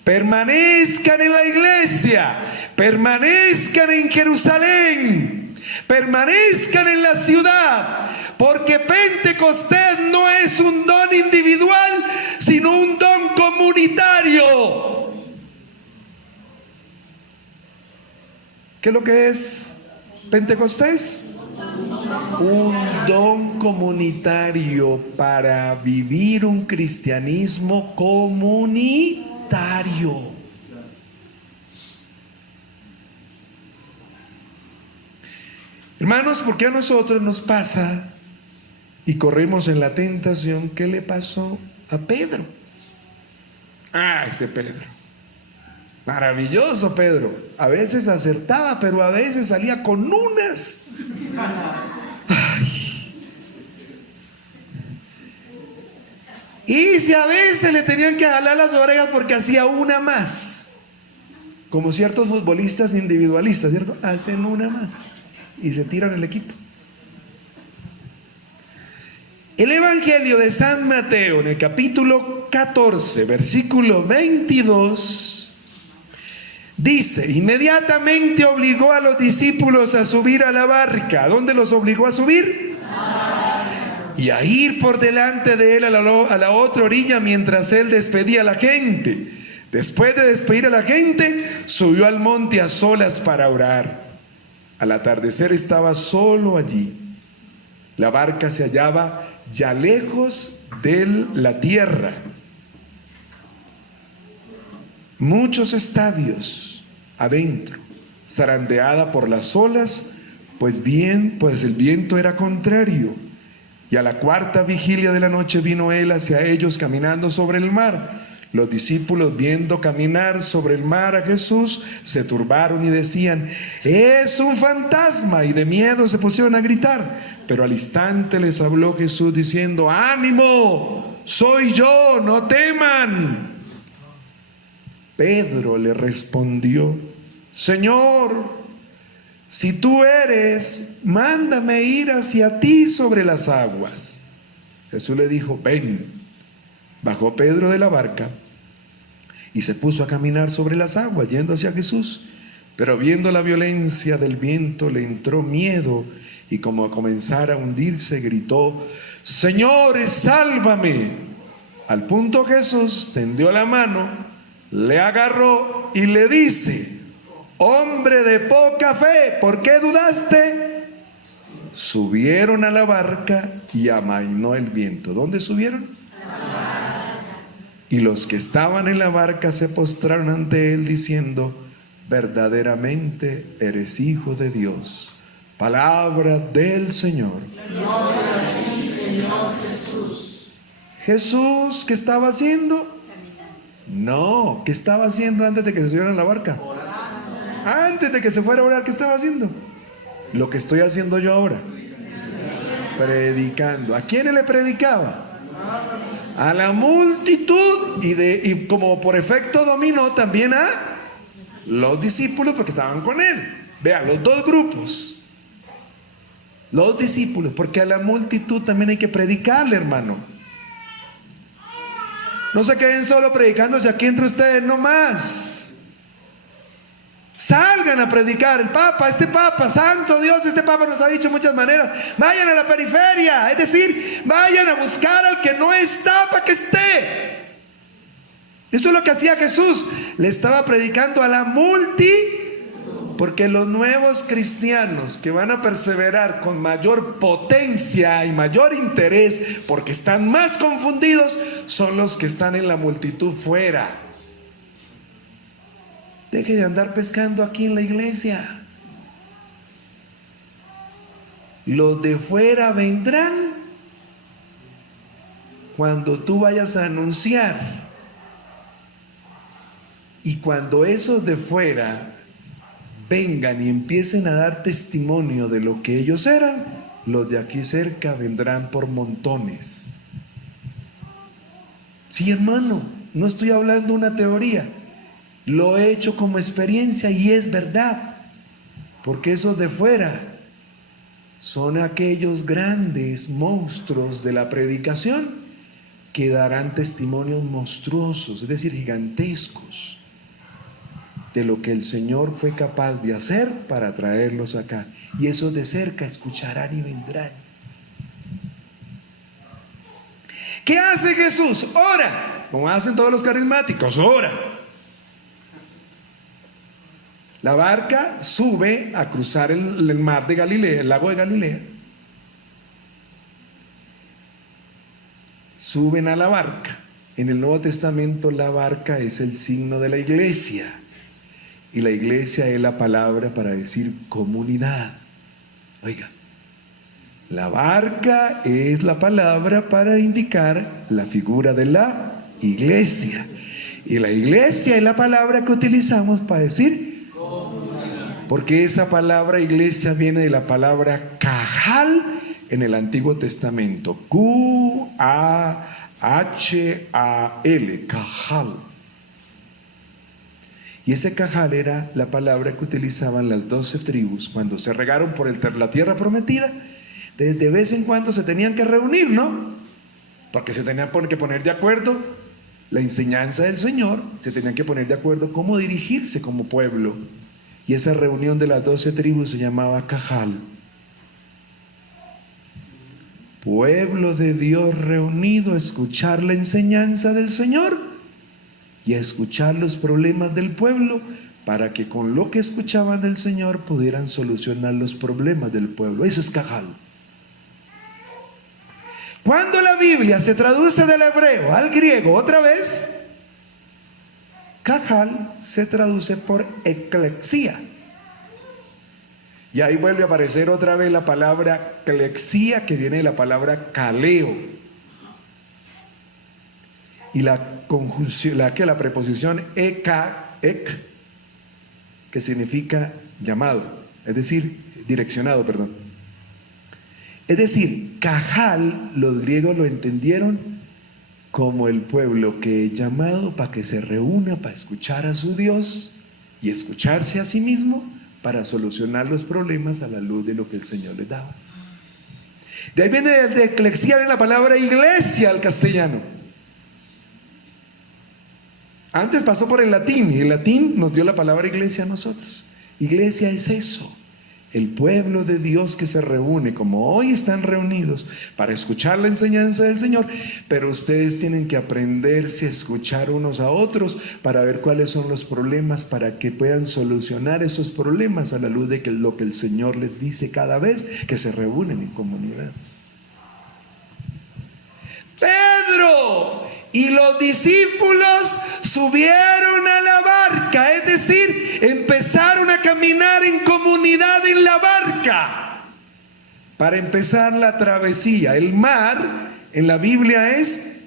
permanezcan en la iglesia, permanezcan en Jerusalén, permanezcan en la ciudad, porque Pentecostés no es un don individual, sino un don comunitario. ¿Qué es lo que es Pentecostés? Un don comunitario para vivir un cristianismo comunitario. Hermanos, ¿por qué a nosotros nos pasa y corremos en la tentación? ¿Qué le pasó a Pedro? Ese Pedro. Maravilloso Pedro. A veces acertaba, pero a veces salía con unas. Ay. Y si a veces le tenían que jalar las orejas porque hacía una más. Como ciertos futbolistas individualistas, ¿cierto? Hacen una más y se tiran el equipo. El Evangelio de San Mateo, en el capítulo 14, versículo 22, dice: inmediatamente obligó a los discípulos a subir a la barca. ¿A dónde los obligó a subir? Y a ir por delante de él a la otra orilla mientras él despedía a la gente. Después de despedir a la gente, subió al monte a solas para orar. Al atardecer estaba solo allí. La barca se hallaba ya lejos de la tierra. Muchos estadios adentro, zarandeada por las olas, pues el viento era contrario. Y a la cuarta vigilia de la noche vino él hacia ellos caminando sobre el mar. Los discípulos, viendo caminar sobre el mar a Jesús, se turbaron y decían: es un fantasma, y de miedo se pusieron a gritar. Pero al instante les habló Jesús diciendo: ánimo, soy yo, no teman. Pedro le respondió: Señor, si tú eres, mándame ir hacia ti sobre las aguas. Jesús le dijo: ven. Bajó Pedro de la barca y se puso a caminar sobre las aguas, yendo hacia Jesús. Pero viendo la violencia del viento, le entró miedo, y como a comenzar a hundirse, gritó: Señor, sálvame. Al punto Jesús tendió la mano, le agarró y le dice: hombre de poca fe, ¿por qué dudaste? Subieron a la barca y amainó el viento. ¿Dónde subieron? Y los que estaban en la barca se postraron ante él diciendo: verdaderamente eres hijo de Dios. Palabra del Señor. Gloria a ti, Señor Jesús. Jesús, ¿qué estaba haciendo? No, ¿qué estaba haciendo antes de que se subieran a la barca? Antes de que se fuera a orar, ¿qué estaba haciendo? Lo que estoy haciendo yo ahora. Predicando. ¿A quién le predicaba? A la multitud, y como por efecto dominó también a los discípulos, porque estaban con él. Vea, los dos grupos. Los discípulos, porque a la multitud también hay que predicarle, hermano. No se queden solo predicándose aquí entre ustedes, no más. Salgan a predicar. El Papa, este Papa, santo Dios, este Papa nos ha dicho de muchas maneras: vayan a la periferia, es decir, vayan a buscar al que no está para que esté. Eso es lo que hacía Jesús. Le estaba predicando a la multitud, porque los nuevos cristianos que van a perseverar con mayor potencia y mayor interés, porque están más confundidos, son los que están en la multitud fuera. Deje de andar pescando aquí en la iglesia. Los de fuera vendrán cuando tú vayas a anunciar. Y cuando esos de fuera vengan y empiecen a dar testimonio de lo que ellos eran, los de aquí cerca vendrán por montones. Sí, hermano, no estoy hablando una teoría. Lo he hecho como experiencia y es verdad, porque esos de fuera son aquellos grandes monstruos de la predicación que darán testimonios monstruosos, es decir, gigantescos, de lo que el Señor fue capaz de hacer para traerlos acá. Y esos de cerca escucharán y vendrán. ¿Qué hace Jesús? Ora, como hacen todos los carismáticos, ora. La barca sube a cruzar el mar de Galilea, el lago de Galilea, suben a la barca. En el Nuevo Testamento la barca es el signo de la iglesia. Y la iglesia es la palabra para decir comunidad. Oiga, la barca es la palabra para indicar la figura de la iglesia. Y la iglesia es la palabra que utilizamos para decir comunidad. Porque esa palabra iglesia viene de la palabra cajal en el Antiguo Testamento. Q-A-H-A-L, cajal. Y ese cajal era la palabra que utilizaban las 12 tribus cuando se regaron por la tierra prometida. De vez en cuando se tenían que reunir, ¿no? Porque se tenían que poner de acuerdo la enseñanza del Señor, se tenían que poner de acuerdo cómo dirigirse como pueblo. Y esa reunión de las 12 tribus se llamaba cajal. Pueblo de Dios reunido a escuchar la enseñanza del Señor y a escuchar los problemas del pueblo, para que con lo que escuchaban del Señor pudieran solucionar los problemas del pueblo. Eso es cajal. Cuando la Biblia se traduce del hebreo al griego otra vez, cajal se traduce por eclexía. Y ahí vuelve a aparecer otra vez la palabra eclexía, que viene de la palabra kaleo. Y la conjunción, la preposición ek, que significa llamado, es decir, direccionado, perdón. Es decir, cajal, los griegos lo entendieron como el pueblo que es llamado para que se reúna, para escuchar a su Dios y escucharse a sí mismo para solucionar los problemas a la luz de lo que el Señor les daba. De ahí viene de eclexía, viene la palabra iglesia al castellano. Antes pasó por el latín, y el latín nos dio la palabra iglesia a nosotros. Iglesia es eso, el pueblo de Dios que se reúne, como hoy están reunidos, para escuchar la enseñanza del Señor. Pero ustedes tienen que aprenderse a escuchar unos a otros para ver cuáles son los problemas, para que puedan solucionar esos problemas a la luz de lo que el Señor les dice cada vez que se reúnen en comunidad. Pedro y los discípulos subieron a la barca, es decir, empezaron a caminar en comunidad en la barca para empezar la travesía. El mar en la Biblia es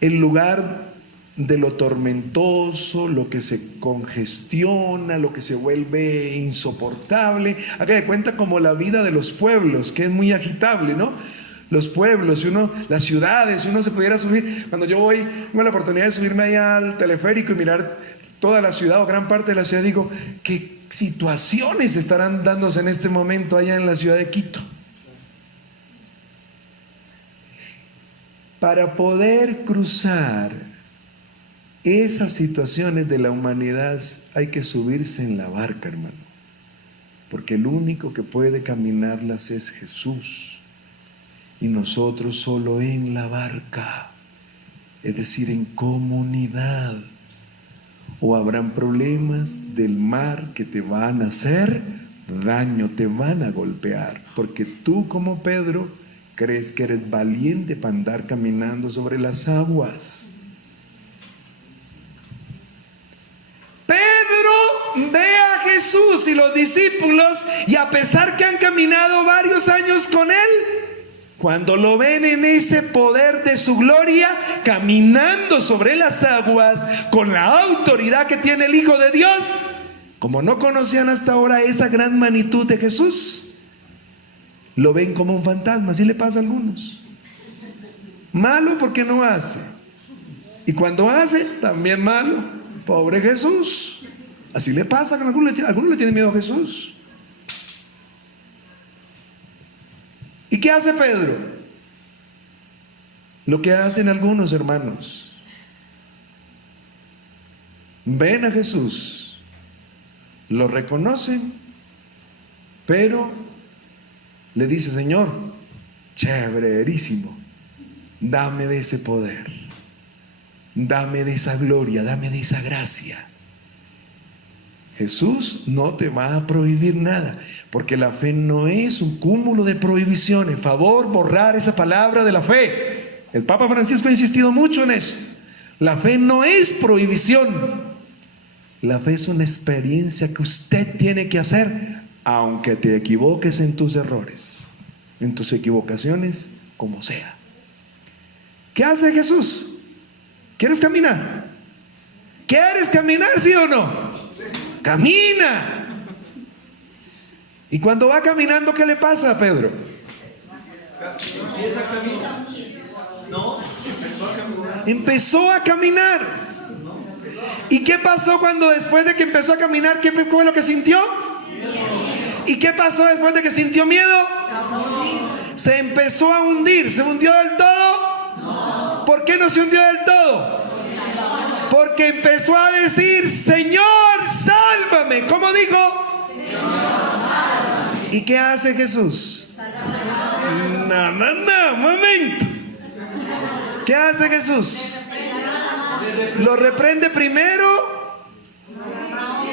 el lugar de lo tormentoso, lo que se congestiona, lo que se vuelve insoportable. Haga de cuenta como la vida de los pueblos, que es muy agitable, ¿no? Los pueblos, las ciudades, uno se pudiera subir. Cuando yo tengo la oportunidad de subirme allá al teleférico y mirar toda la ciudad o gran parte de la ciudad, digo, ¿qué situaciones estarán dándose en este momento allá en la ciudad de Quito? Para poder cruzar esas situaciones de la humanidad hay que subirse en la barca, hermano, porque el único que puede caminarlas es Jesús. Y nosotros solo en la barca, es decir, en comunidad. O habrán problemas del mar que te van a hacer daño, te van a golpear, porque tú como Pedro crees que eres valiente para andar caminando sobre las aguas. Pedro ve a Jesús y los discípulos, y a pesar que han caminado varios años con él, cuando lo ven en ese poder de su gloria, caminando sobre las aguas, con la autoridad que tiene el Hijo de Dios, como no conocían hasta ahora esa gran magnitud de Jesús, lo ven como un fantasma. Así le pasa a algunos. Malo porque no hace, y cuando hace, también malo. Pobre Jesús. Así le pasa, que algunos le tienen miedo a Jesús. ¿Y qué hace Pedro? Lo que hacen algunos hermanos. Ven a Jesús, lo reconocen, pero le dice: Señor, chéverísimo, dame de ese poder, dame de esa gloria, dame de esa gracia. Jesús no te va a prohibir nada, Porque la fe no es un cúmulo de prohibiciones. Favor, borrar esa palabra de la fe. El Papa Francisco ha insistido mucho en eso. La fe no es prohibición. La fe es una experiencia que usted tiene que hacer, aunque te equivoques en tus errores, en tus equivocaciones, como sea. ¿Qué hace Jesús? ¿Quieres caminar? ¿Quieres caminar, sí o no? Camina. Y cuando va caminando, ¿qué le pasa a Pedro? Empezó a caminar. ¿Y qué pasó cuando después de que empezó a caminar, qué fue lo que sintió? ¿Y qué pasó después de que sintió miedo? Se empezó a hundir. ¿Se hundió del todo? ¿Por qué no se hundió del todo? Porque empezó a decir: Señor, sálvame. ¿Cómo dijo? ¿Y qué hace Jesús? No, momento. ¿Qué hace Jesús? ¿Lo reprende primero?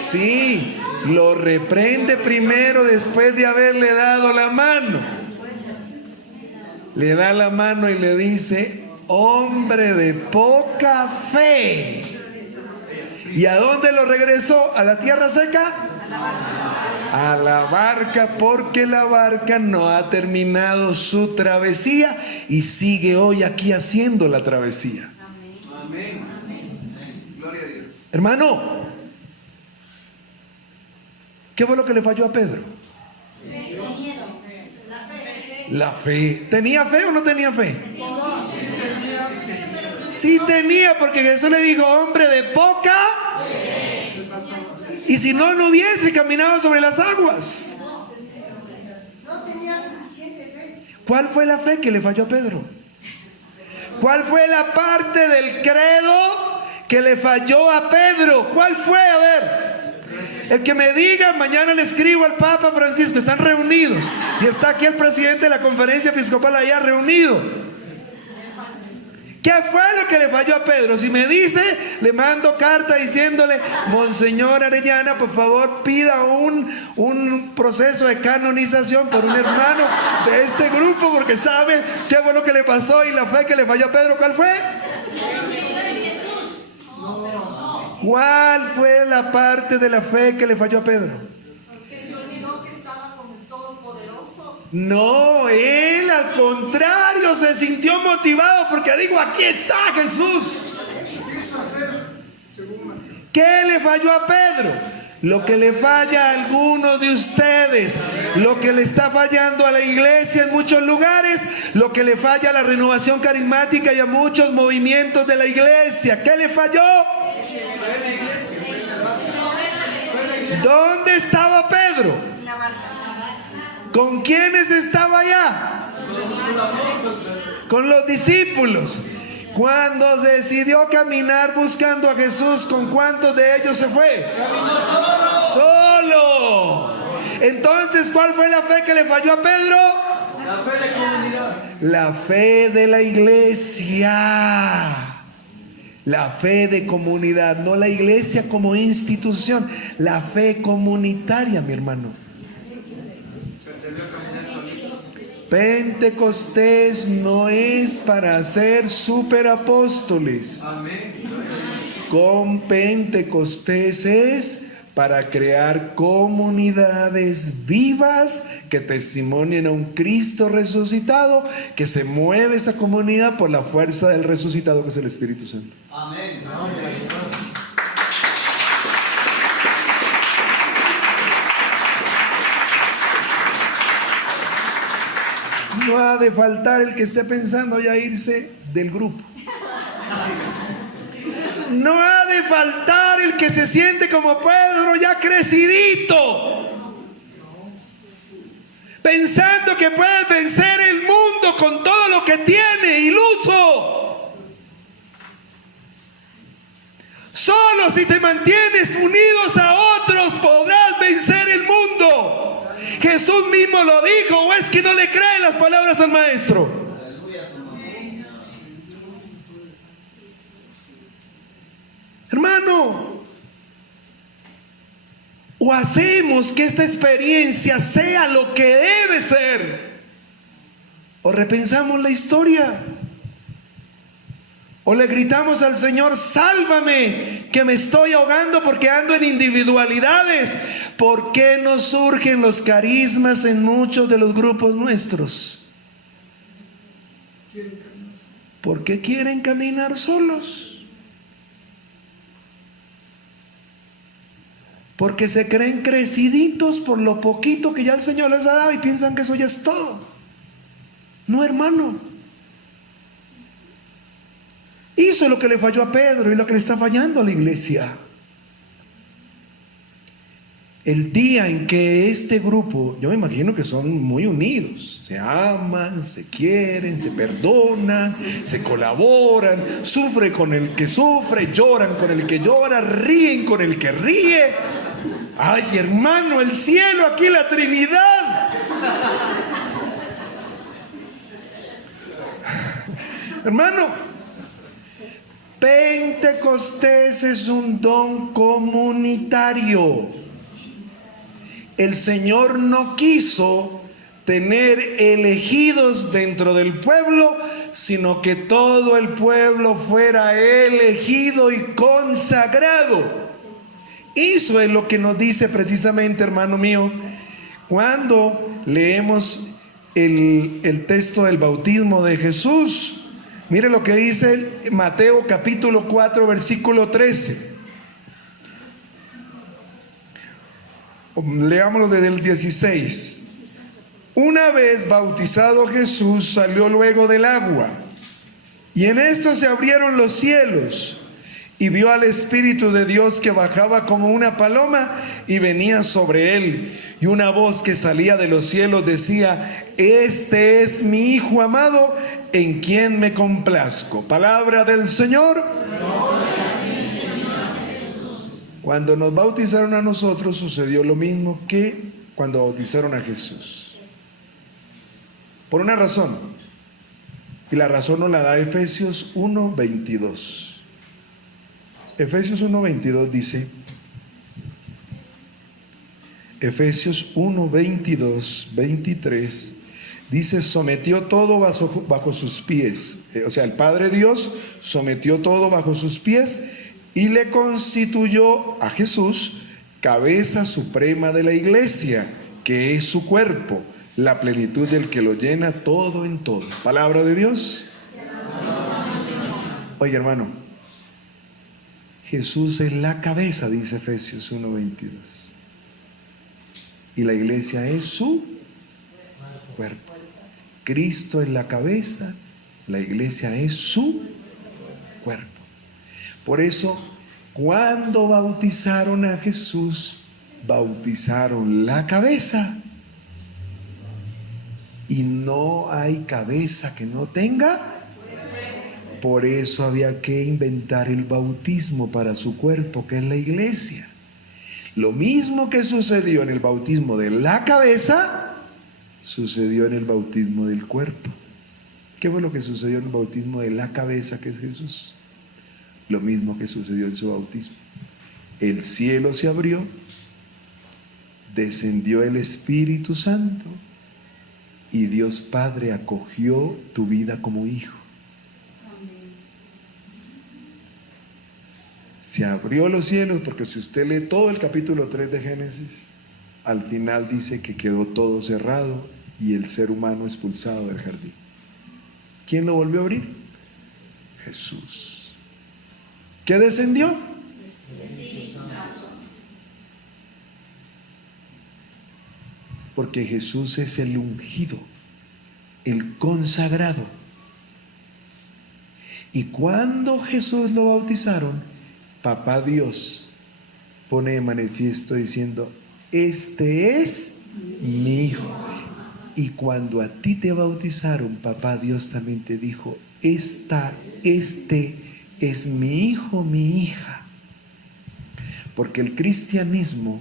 Sí, lo reprende primero después de haberle dado la mano. Le da la mano y le dice: hombre de poca fe. ¿Y a dónde lo regresó? ¿A la tierra seca? A la barca, porque la barca no ha terminado su travesía y sigue hoy aquí haciendo la travesía. Amén. Gloria a Dios. Hermano, ¿qué fue lo que le falló a Pedro? La fe. ¿Tenía fe o no tenía fe? Sí tenía, porque Jesús le dijo: hombre de poca. Y si no, no hubiese caminado sobre las aguas. No tenía suficiente fe. ¿Cuál fue la fe que le falló a Pedro? ¿Cuál fue la parte del credo que le falló a Pedro? ¿Cuál fue? A ver, el que me diga, mañana le escribo al Papa Francisco. Están reunidos y está aquí el presidente de la conferencia episcopal allá reunido. ¿Qué fue lo que le falló a Pedro? Si me dice, le mando carta diciéndole: Monseñor Arellana, por favor pida un proceso de canonización por un hermano de este grupo, porque sabe qué fue lo que le pasó y la fe que le falló a Pedro. ¿Cuál fue? ¿Cuál fue la parte de la fe que le falló a Pedro? Porque se olvidó que estaba con el Todopoderoso. No, él al contrario se sintió motivado porque dijo: aquí está Jesús. ¿Qué le falló a Pedro? Lo que le falla a algunos de ustedes, lo que le está fallando a la iglesia en muchos lugares, lo que le falla a la renovación carismática y a muchos movimientos de la iglesia. ¿Qué le falló? ¿Dónde estaba Pedro? ¿Con quiénes estaba allá? Con los discípulos. Cuando decidió caminar buscando a Jesús, ¿con cuántos de ellos se fue? Solo. Entonces, ¿cuál fue la fe que le falló a Pedro? La fe de comunidad. La fe de la iglesia. La fe de comunidad, no la iglesia como institución, la fe comunitaria, mi hermano. Pentecostés no es para hacer superapóstoles. Con Pentecostés es para crear comunidades vivas que testimonien a un Cristo resucitado, que se mueve esa comunidad por la fuerza del resucitado, que es el Espíritu Santo. Amén. No ha de faltar el que esté pensando ya irse del grupo. No ha de faltar el que se siente como Pedro ya crecidito, pensando que puedes vencer el mundo con todo lo que tiene, iluso. Solo si te mantienes unidos a otros podrás vencer el mundo. Jesús mismo lo dijo, ¿o es que no le creen las palabras al maestro? Hermano, O hacemos que esta experiencia sea lo que debe ser, o repensamos la historia, o le gritamos al Señor: sálvame, que me estoy ahogando porque ando en individualidades. ¿Por qué no surgen los carismas en muchos de los grupos nuestros? ¿Por qué quieren caminar solos? Porque se creen creciditos por lo poquito que ya el Señor les ha dado y piensan que eso ya es todo. No, hermano. Hizo lo que le falló a Pedro y lo que le está fallando a la iglesia. El día en que este grupo, yo me imagino que son muy unidos, se aman, se quieren, se perdonan, se colaboran, sufren con el que sufre, lloran con el que llora, ríen con el que ríe. Ay, hermano, el cielo, aquí la Trinidad. Hermano, Pentecostés es un don comunitario. El Señor no quiso tener elegidos dentro del pueblo, sino que todo el pueblo fuera elegido y consagrado. Eso es lo que nos dice precisamente, hermano mío, cuando leemos el texto del bautismo de Jesús. Mire lo que dice Mateo capítulo 4, versículo 13. Leámoslo desde el 16. Una vez bautizado Jesús, salió luego del agua, y en esto se abrieron los cielos, y vio al Espíritu de Dios que bajaba como una paloma y venía sobre él. Y una voz que salía de los cielos decía: este es mi Hijo amado, en quien me complazco. Palabra del Señor. Cuando nos bautizaron a nosotros sucedió lo mismo que cuando bautizaron a Jesús. Por una razón. Y la razón nos la da Efesios 1:22. Efesios 1:22 dice, Efesios 1:22, 23, dice: sometió todo bajo sus pies. O sea, el Padre Dios sometió todo bajo sus pies y le constituyó a Jesús cabeza suprema de la iglesia, que es su cuerpo, la plenitud del que lo llena todo en todo. Palabra de Dios. Oye, hermano, Jesús es la cabeza, dice Efesios 1:22. Y la iglesia es su cuerpo. Cristo es la cabeza, la iglesia es su cuerpo. Por eso, cuando bautizaron a Jesús, bautizaron la cabeza. Y no hay cabeza que no tenga. Por eso había que inventar el bautismo para su cuerpo, que es la iglesia. Lo mismo que sucedió en el bautismo de la cabeza, sucedió en el bautismo del cuerpo. ¿Qué fue lo que sucedió en el bautismo de la cabeza, que es Jesús? Lo mismo que sucedió en su bautismo. El cielo se abrió, descendió el Espíritu Santo y Dios Padre acogió tu vida como hijo. Se abrió los cielos, porque si usted lee todo el capítulo 3 de Génesis, al final dice que quedó todo cerrado y el ser humano expulsado del jardín. ¿Quién lo volvió a abrir? Jesús. ¿Qué descendió? Porque Jesús es el ungido, el consagrado. Y cuando Jesús lo bautizaron, Papá Dios pone de manifiesto diciendo: este es mi hijo. Y cuando a ti te bautizaron, Papá Dios también te dijo: este es mi hijo, mi hija. Porque el cristianismo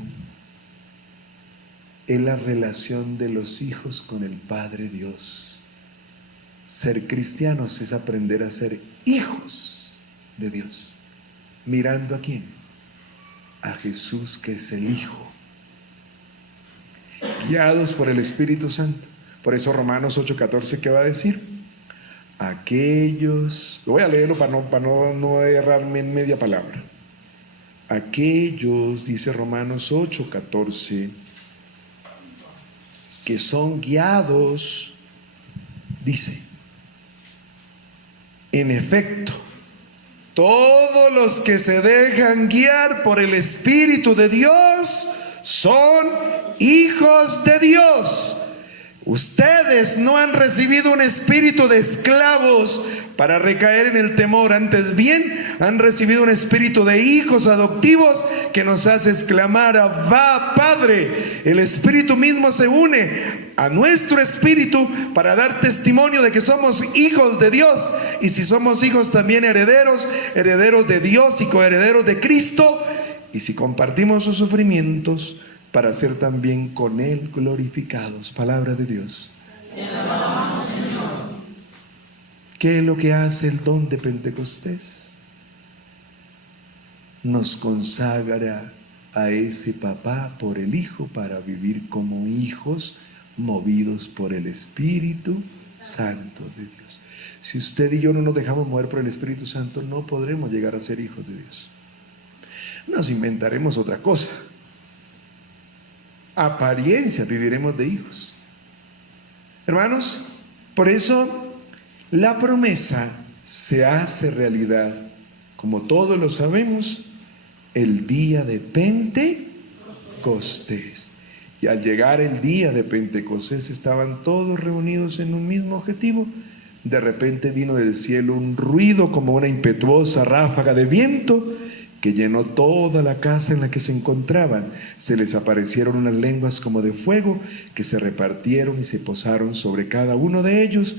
es la relación de los hijos con el Padre Dios. Ser cristianos es aprender a ser hijos de Dios. ¿Mirando a quién? A Jesús, que es el Hijo guiados por el Espíritu Santo. Por eso Romanos 8:14, ¿qué va a decir? Aquellos, voy a leerlo para no errarme en media palabra. Aquellos, dice Romanos 8:14, que son guiados, dice, en efecto, todos los que se dejan guiar por el Espíritu de Dios son hijos de Dios. Ustedes no han recibido un espíritu de esclavos para recaer en el temor, antes bien han recibido un espíritu de hijos adoptivos que nos hace exclamar: Abba, Padre. El Espíritu mismo se une a nuestro espíritu para dar testimonio de que somos hijos de Dios, y si somos hijos también herederos de Dios y coherederos de Cristo, y si compartimos sus sufrimientos, para ser también con Él glorificados. Palabra de Dios. ¿Qué es lo que hace el don de Pentecostés? Nos consagra a ese papá por el Hijo para vivir como hijos movidos por el Espíritu Santo de Dios. Si usted y yo no nos dejamos mover por el Espíritu Santo, no podremos llegar a ser hijos de Dios. Nos inventaremos otra cosa. Apariencia viviremos de hijos. Hermanos, por eso la promesa se hace realidad, como todos lo sabemos, el día de Pentecostés. Y al llegar el día de Pentecostés estaban todos reunidos en un mismo objetivo. De repente vino del cielo un ruido como una impetuosa ráfaga de viento que llenó toda la casa en la que se encontraban. Se les aparecieron unas lenguas como de fuego que se repartieron y se posaron sobre cada uno de ellos,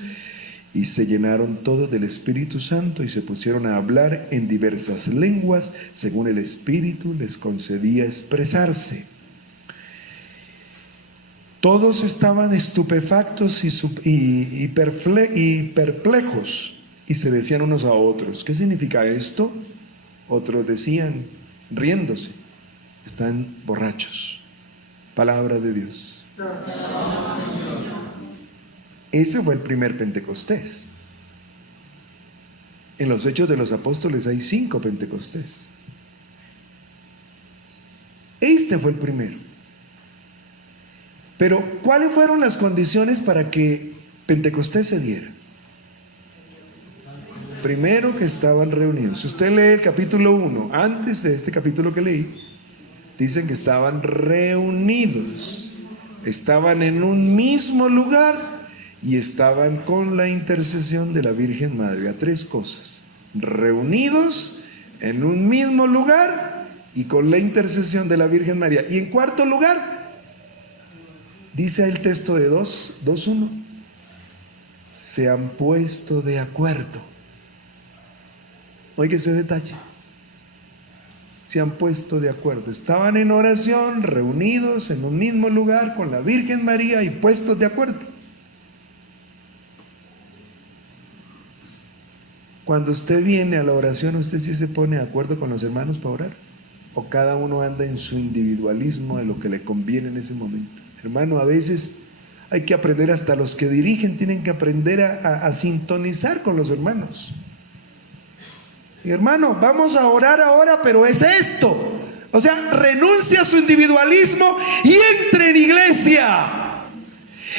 y se llenaron todos del Espíritu Santo y se pusieron a hablar en diversas lenguas según el Espíritu les concedía expresarse. Todos estaban estupefactos y perplejos, y se decían unos a otros: ¿qué significa esto? Otros decían, riéndose: están borrachos. Palabra de Dios. Ese fue el primer Pentecostés. En los Hechos de los Apóstoles hay 5 Pentecostés. Este fue el primero. Pero ¿cuáles fueron las condiciones para que Pentecostés se diera? Primero, que estaban reunidos. Si usted lee el capítulo 1, antes de este capítulo que leí, dicen que estaban reunidos, estaban en un mismo lugar y estaban con la intercesión de la Virgen Madre. A 3 cosas: reunidos en un mismo lugar y con la intercesión de la Virgen María. Y en cuarto lugar, dice el texto de 2:1, se han puesto de acuerdo. Oiga ese detalle. Se han puesto de acuerdo. Estaban en oración, reunidos en un mismo lugar con la Virgen María y puestos de acuerdo. Cuando usted viene a la oración, ¿usted sí se pone de acuerdo con los hermanos para orar? ¿O cada uno anda en su individualismo de lo que le conviene en ese momento? Hermano, a veces hay que aprender, hasta los que dirigen tienen que aprender a sintonizar con los hermanos. Y hermano, vamos a orar ahora, pero es esto. O sea, renuncia a su individualismo y entre en iglesia.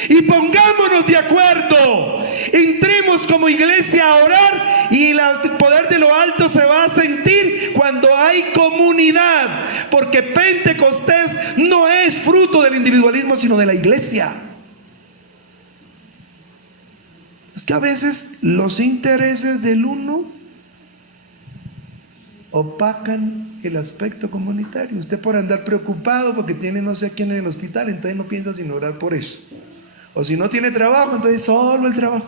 Y pongámonos de acuerdo. Entremos como iglesia a orar, y el poder de lo alto se va a sentir cuando hay comunidad. Porque Pentecostés no es fruto del individualismo, sino de la iglesia. Es que a veces los intereses del uno opacan el aspecto comunitario. Usted por andar preocupado porque tiene no sé a quién en el hospital, entonces no piensa sino orar por eso. O si no tiene trabajo, entonces solo el trabajo.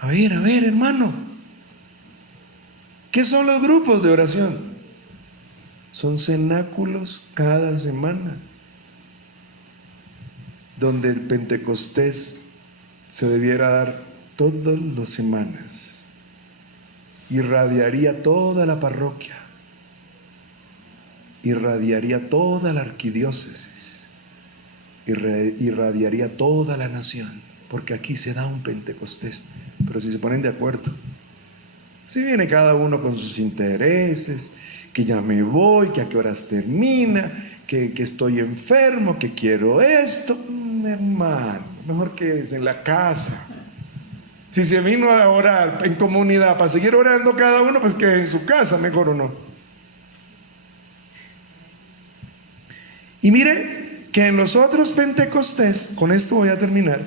A ver, hermano, ¿qué son los grupos de oración? Son cenáculos cada semana, donde el Pentecostés se debiera dar todas las semanas. Irradiaría toda la parroquia. irradiaría toda la arquidiócesis, irradiaría toda la nación, porque aquí se da un Pentecostés. Pero si se ponen de acuerdo, si viene cada uno con sus intereses, que ya me voy, que a qué horas termina, que estoy enfermo, que quiero esto, hermano, mejor que es en la casa. Si se vino a orar en comunidad para seguir orando cada uno, pues que en su casa, mejor o no. Y mire que en los otros Pentecostés, con esto voy a terminar,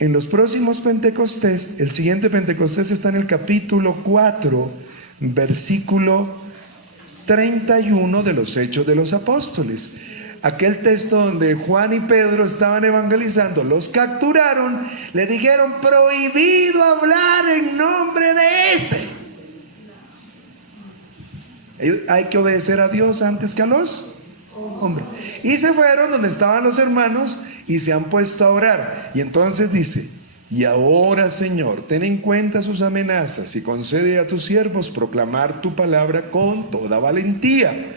en los próximos Pentecostés, el siguiente Pentecostés está en el capítulo 4, versículo 31 de los Hechos de los Apóstoles. Aquel texto donde Juan y Pedro estaban evangelizando, los capturaron, le dijeron: prohibido hablar en nombre de ese. Hay que obedecer a Dios antes que a los hombres. Y se fueron donde estaban los hermanos y se han puesto a orar. Y entonces dice: y ahora, Señor, ten en cuenta sus amenazas y concede a tus siervos proclamar tu palabra con toda valentía.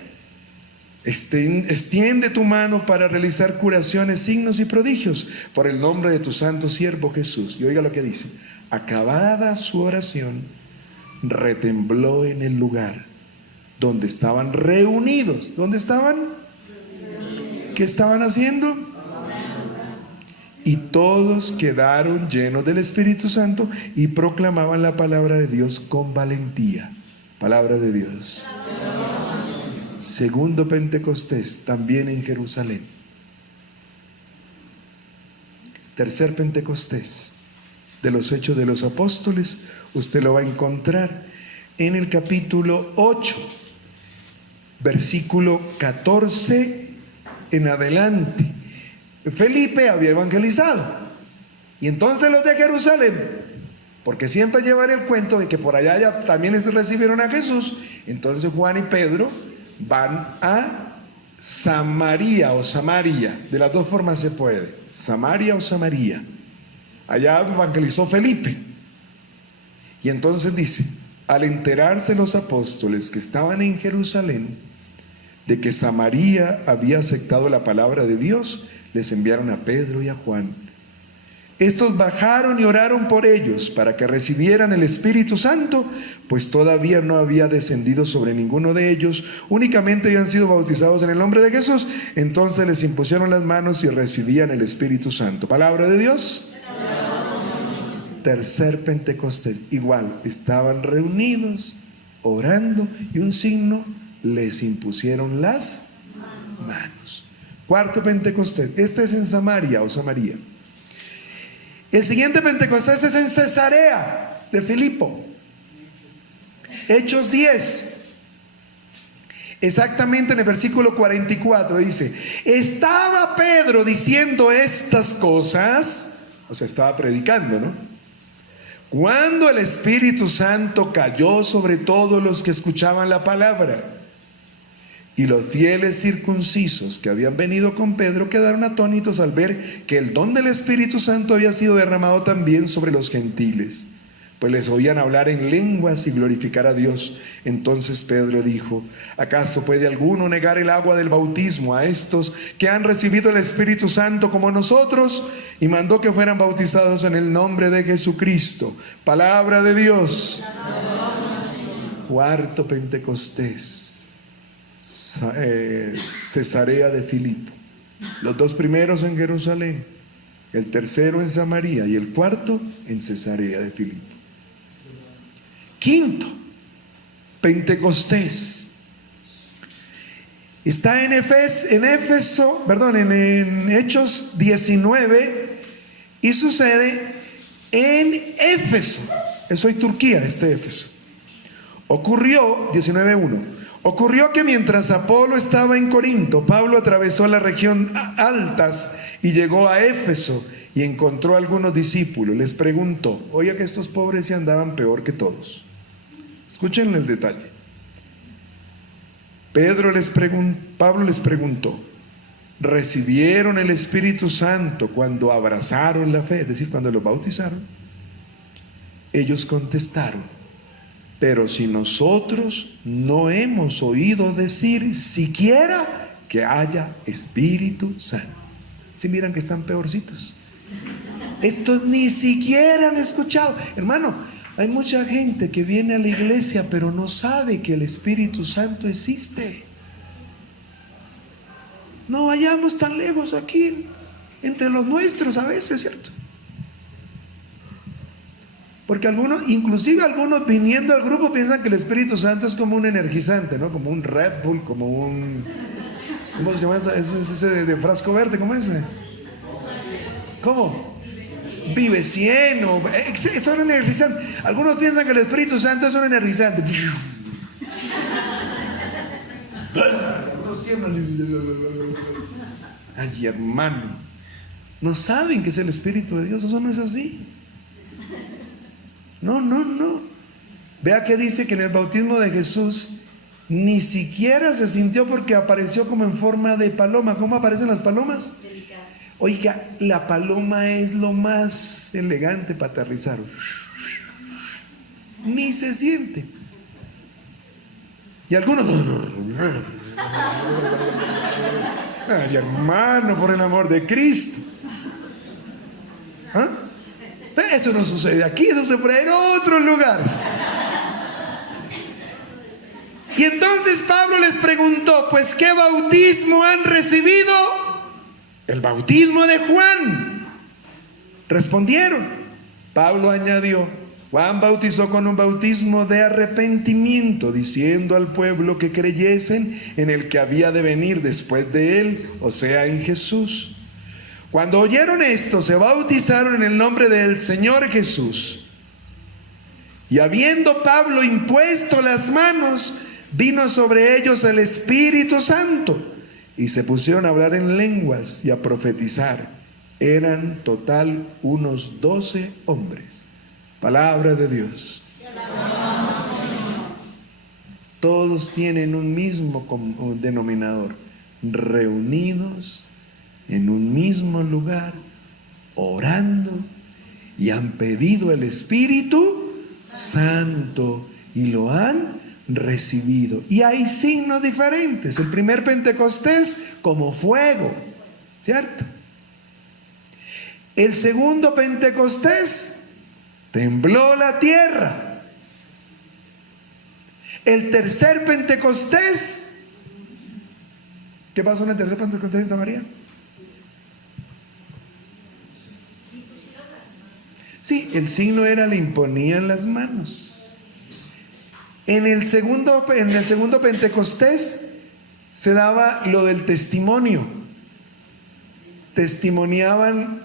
Extiende tu mano para realizar curaciones, signos y prodigios por el nombre de tu santo siervo Jesús. Y oiga lo que dice: acabada su oración, retembló en el lugar donde estaban reunidos. ¿Dónde estaban? ¿Qué estaban haciendo? Y todos quedaron llenos del Espíritu Santo y proclamaban la palabra de Dios con valentía. Palabra de Dios. Segundo Pentecostés, también en Jerusalén. Tercer Pentecostés de los Hechos de los Apóstoles, usted lo va a encontrar en el capítulo 8, versículo 14 en adelante. Felipe había evangelizado, y entonces los de Jerusalén, porque siempre llevan el cuento de que por allá ya también recibieron a Jesús, entonces Juan y Pedro van a Samaria o Samaria, de las dos formas se puede, Samaria o Samaria. Allá evangelizó Felipe. Y entonces dice: al enterarse los apóstoles que estaban en Jerusalén de que Samaria había aceptado la palabra de Dios, les enviaron a Pedro y a Juan. Estos bajaron y oraron por ellos para que recibieran el Espíritu Santo, pues todavía no había descendido sobre ninguno de ellos, únicamente habían sido bautizados en el nombre de Jesús. Entonces les impusieron las manos y recibían el Espíritu Santo. Palabra de Dios. Tercer Pentecostés, igual, estaban reunidos, orando, y un signo: les impusieron las manos. Cuarto Pentecostés, este es en Samaria o Samaria. El siguiente Pentecostés es en Cesarea de Filipo. Hechos 10. Exactamente en el versículo 44 dice: estaba Pedro diciendo estas cosas, o sea, estaba predicando, ¿no?, cuando el Espíritu Santo cayó sobre todos los que escuchaban la palabra. Y los fieles circuncisos que habían venido con Pedro quedaron atónitos al ver que el don del Espíritu Santo había sido derramado también sobre los gentiles, pues les oían hablar en lenguas y glorificar a Dios. Entonces Pedro dijo: ¿acaso puede alguno negar el agua del bautismo a estos que han recibido el Espíritu Santo como nosotros? Y mandó que fueran bautizados en el nombre de Jesucristo. Palabra de Dios. Cuarto Pentecostés, Cesarea de Filipo. Los dos primeros en Jerusalén, el tercero en Samaria y el cuarto en Cesarea de Filipo. Quinto Pentecostés está en Hechos 19 y sucede en Éfeso. Es hoy Turquía, este Éfeso. Ocurrió, 19:1. Ocurrió que mientras Apolo estaba en Corinto, Pablo atravesó la región Altas y llegó a Éfeso y encontró a algunos discípulos. Les preguntó: oiga, que estos pobres se andaban peor que todos. Escuchen el detalle. Pablo les preguntó: ¿recibieron el Espíritu Santo cuando abrazaron la fe? Es decir, cuando los bautizaron. Ellos contestaron: Pero si nosotros no hemos oído decir siquiera que haya Espíritu Santo. Si miran que están peorcitos. Estos ni siquiera han escuchado. Hermano, hay mucha gente que viene a la iglesia pero no sabe que el Espíritu Santo existe. No vayamos tan lejos aquí, entre los nuestros a veces, ¿cierto? Porque algunos, inclusive algunos viniendo al grupo piensan que el Espíritu Santo es como un energizante, ¿no? Como un Red Bull, como un... ¿Cómo se llama ese de frasco verde? ¿Cómo es ese? ¿Cómo? Vive 100 o... Es un energizante. Algunos piensan que el Espíritu Santo es un energizante. Ay, hermano, no saben que es el Espíritu de Dios. Eso no es así. No. Vea que dice que en el bautismo de Jesús ni siquiera se sintió porque apareció como en forma de paloma. ¿Cómo aparecen las palomas? Oiga, la paloma es lo más elegante para aterrizar. Ni se siente. Y algunos... Ay, hermano, por el amor de Cristo. ¿Ah? Eso no sucede aquí, eso sucede en otros lugares. Y entonces Pablo les preguntó, pues ¿qué bautismo han recibido? El bautismo de Juan. Respondieron. Pablo añadió, Juan bautizó con un bautismo de arrepentimiento, diciendo al pueblo que creyesen en el que había de venir después de él, o sea, en Jesús. Cuando oyeron esto, se bautizaron en el nombre del Señor Jesús. Y habiendo Pablo impuesto las manos, vino sobre ellos el Espíritu Santo, y se pusieron a hablar en lenguas y a profetizar. Eran total unos 12 hombres. Palabra de Dios. Todos tienen un mismo denominador: reunidos en un mismo lugar, orando, y han pedido el Espíritu Santo y lo han recibido. Y hay signos diferentes. El primer Pentecostés como fuego, ¿cierto? El segundo Pentecostés tembló la tierra. El tercer Pentecostés, ¿qué pasó en el tercer Pentecostés en Samaria? Sí, el signo era, le imponían las manos. En el segundo Pentecostés se daba lo del testimonio. Testimoniaban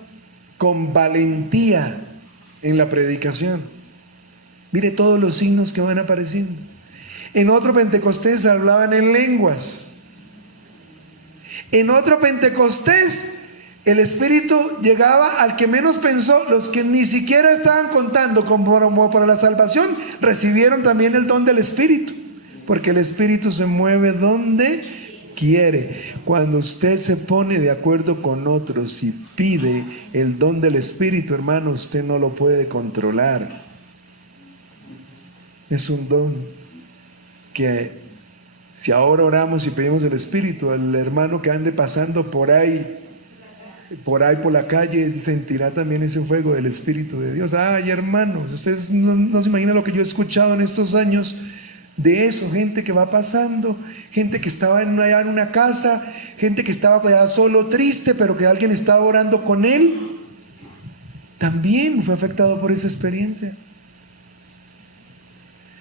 con valentía en la predicación. Mire todos los signos que van apareciendo. En otro Pentecostés hablaban en lenguas. En otro Pentecostés el Espíritu llegaba al que menos pensó. Los que ni siquiera estaban contando como para la salvación, recibieron también el don del Espíritu, porque el Espíritu se mueve donde quiere. Cuando usted se pone de acuerdo con otros y pide el don del Espíritu, hermano, usted no lo puede controlar. Es un don que, si ahora oramos y pedimos el Espíritu, el hermano que ande pasando por la calle, sentirá también ese fuego del Espíritu de Dios. Ay, hermanos, ustedes no se imaginan lo que yo he escuchado en estos años de eso. Gente que va pasando, gente que estaba allá en una casa, gente que estaba allá solo, triste, pero que alguien estaba orando con él. También fue afectado por esa experiencia.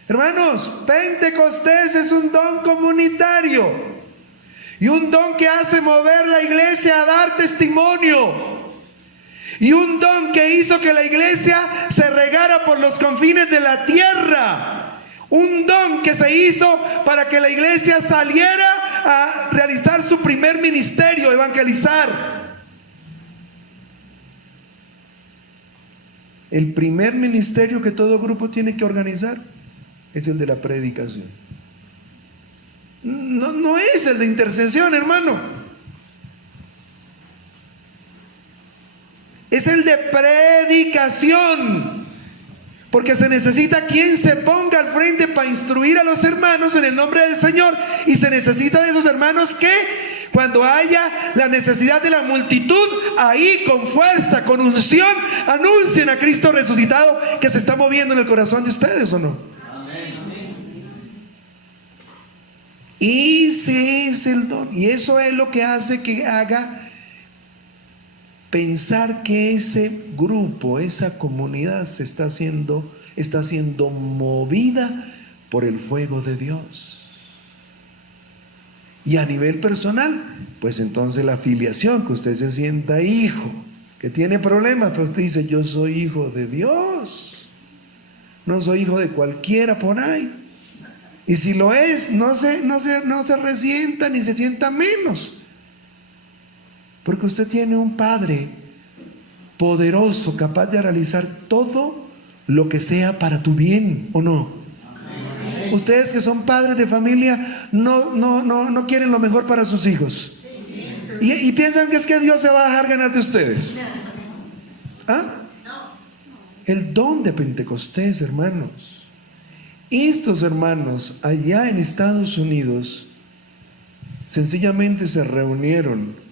Hermanos, Pentecostés es un don comunitario. Y un don que hace mover la iglesia a dar testimonio. Y un don que hizo que la iglesia se regara por los confines de la tierra. Un don que se hizo para que la iglesia saliera a realizar su primer ministerio, evangelizar. El primer ministerio que todo grupo tiene que organizar es el de la predicación. No es el de intercesión, hermano. Es el de predicación. Porque se necesita quien se ponga al frente para instruir a los hermanos en el nombre del Señor. Y se necesita de esos hermanos que cuando haya la necesidad de la multitud, ahí con fuerza, con unción, anuncien a Cristo resucitado que se está moviendo en el corazón de ustedes, ¿o no? Ese es el don. Y eso es lo que hace que haga pensar que ese grupo, esa comunidad está siendo movida por el fuego de Dios. Y a nivel personal, pues entonces la filiación, que usted se sienta hijo, que tiene problemas, pero usted dice, yo soy hijo de Dios, no soy hijo de cualquiera por ahí. Y si lo es, no se resienta ni se sienta menos, porque usted tiene un Padre poderoso, capaz de realizar todo lo que sea para tu bien, ¿o no? Ustedes que son padres de familia no quieren lo mejor para sus hijos. Y piensan que es que Dios se va a dejar ganar de ustedes. ¿Ah? El don de Pentecostés, hermanos. Estos hermanos allá en Estados Unidos sencillamente se reunieron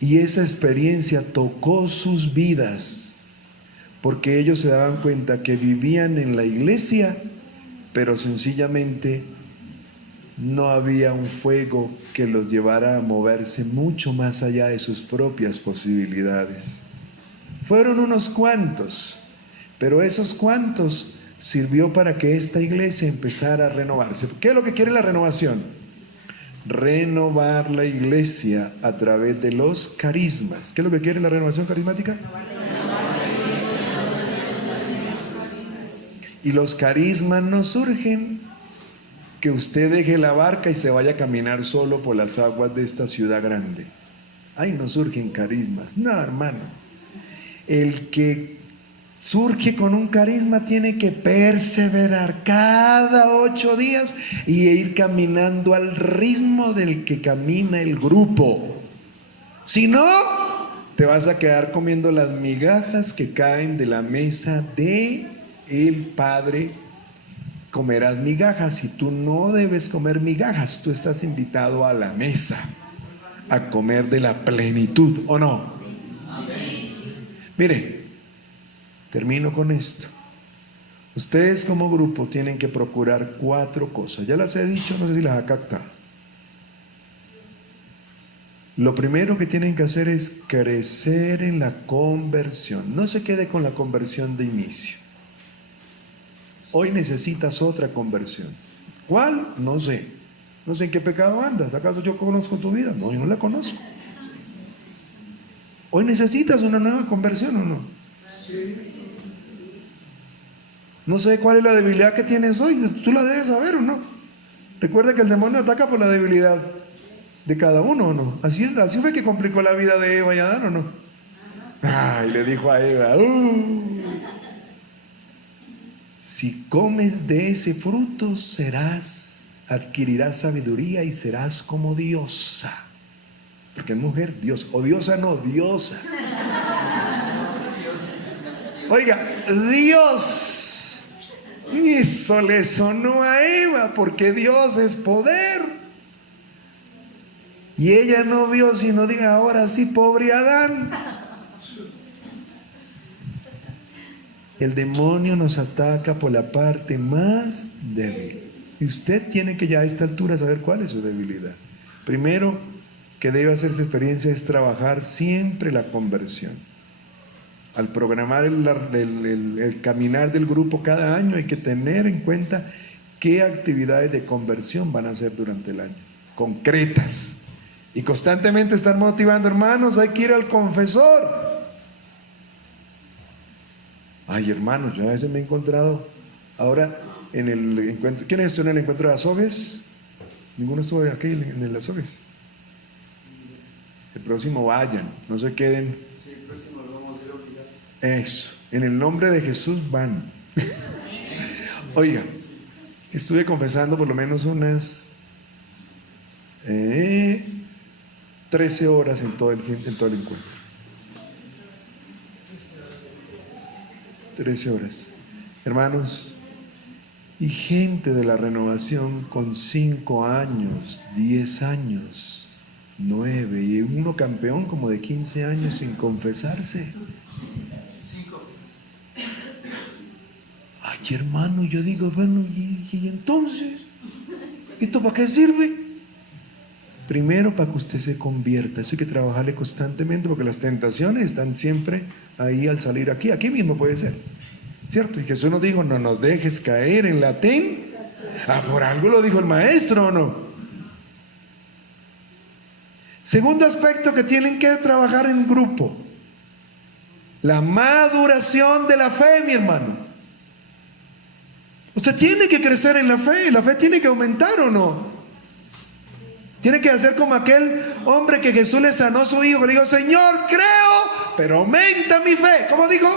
y esa experiencia tocó sus vidas, porque ellos se daban cuenta que vivían en la iglesia, pero sencillamente no había un fuego que los llevara a moverse mucho más allá de sus propias posibilidades. Fueron unos cuantos, pero esos cuantos sirvió para que esta iglesia empezara a renovarse. ¿Qué es lo que quiere la renovación? Renovar la iglesia a través de los carismas. ¿Qué es lo que quiere la renovación carismática? Y los carismas no surgen que usted deje la barca y se vaya a caminar solo por las aguas de esta ciudad grande. Ahí no surgen carismas. No, hermano. El que surge con un carisma tiene que perseverar cada 8 días y ir caminando al ritmo del que camina el grupo. Si no, te vas a quedar comiendo las migajas que caen de la mesa de el Padre. Comerás migajas y tú no debes comer migajas. Tú estás invitado a la mesa a comer de la plenitud, ¿o no? Mire, termino con esto. Ustedes como grupo tienen que procurar 4 cosas. Ya las he dicho, no sé si las ha captado. Lo primero que tienen que hacer es crecer en la conversión. No se quede con la conversión de inicio. Hoy necesitas otra conversión. ¿Cuál? No sé. No sé en qué pecado andas. ¿Acaso yo conozco tu vida? No, yo no la conozco. Hoy necesitas una nueva conversión, ¿o no? Sí. No sé cuál es la debilidad que tienes hoy. Tú la debes saber, ¿o no? Recuerda que el demonio ataca por la debilidad de cada uno, ¿o no? Así fue que complicó la vida de Eva y Adán, ¿o no? Ay, le dijo a Eva, si comes de ese fruto adquirirás sabiduría y serás como diosa. Porque es mujer, Dios, o diosa no, diosa. Oiga, Dios. Eso le sonó a Eva, porque Dios es poder. Y ella no vio, sino diga, ahora sí, pobre Adán. El demonio nos ataca por la parte más débil. Y usted tiene que ya a esta altura saber cuál es su debilidad. Primero que debe hacerse experiencia es trabajar siempre la conversión. Al programar el caminar del grupo cada año hay que tener en cuenta qué actividades de conversión van a hacer durante el año, concretas. Y constantemente estar motivando, hermanos, hay que ir al confesor. Ay, hermanos, yo a veces me he encontrado ahora en el encuentro. ¿Quiénes estuvieron en el encuentro de Azogues? Ninguno estuvo aquí en el Azogues. El próximo vayan, no se queden. Sí, el próximo lo vamos a hacer obligados. Eso, en el nombre de Jesús van. Oiga, estuve confesando por lo menos unas 13 horas en todo el encuentro. 13 horas. Hermanos, y gente de la renovación con 5 años, 10 años, 9, y uno campeón como de 15 años sin confesarse. Ay, hermano, yo digo, bueno, ¿y entonces? ¿Esto para qué sirve? Primero, para que usted se convierta. Eso hay que trabajarle constantemente, porque las tentaciones están siempre ahí al salir aquí mismo puede ser, ¿cierto? Y Jesús nos dijo, no nos dejes caer en la tentación. Por algo lo dijo el maestro, ¿o no? Segundo aspecto que tienen que trabajar en grupo: la maduración de la fe, mi hermano. Usted tiene que crecer en la fe tiene que aumentar, ¿o no? Tiene que hacer como aquel hombre que Jesús le sanó a su hijo, que le dijo, Señor, creo, pero aumenta mi fe. ¿Cómo dijo?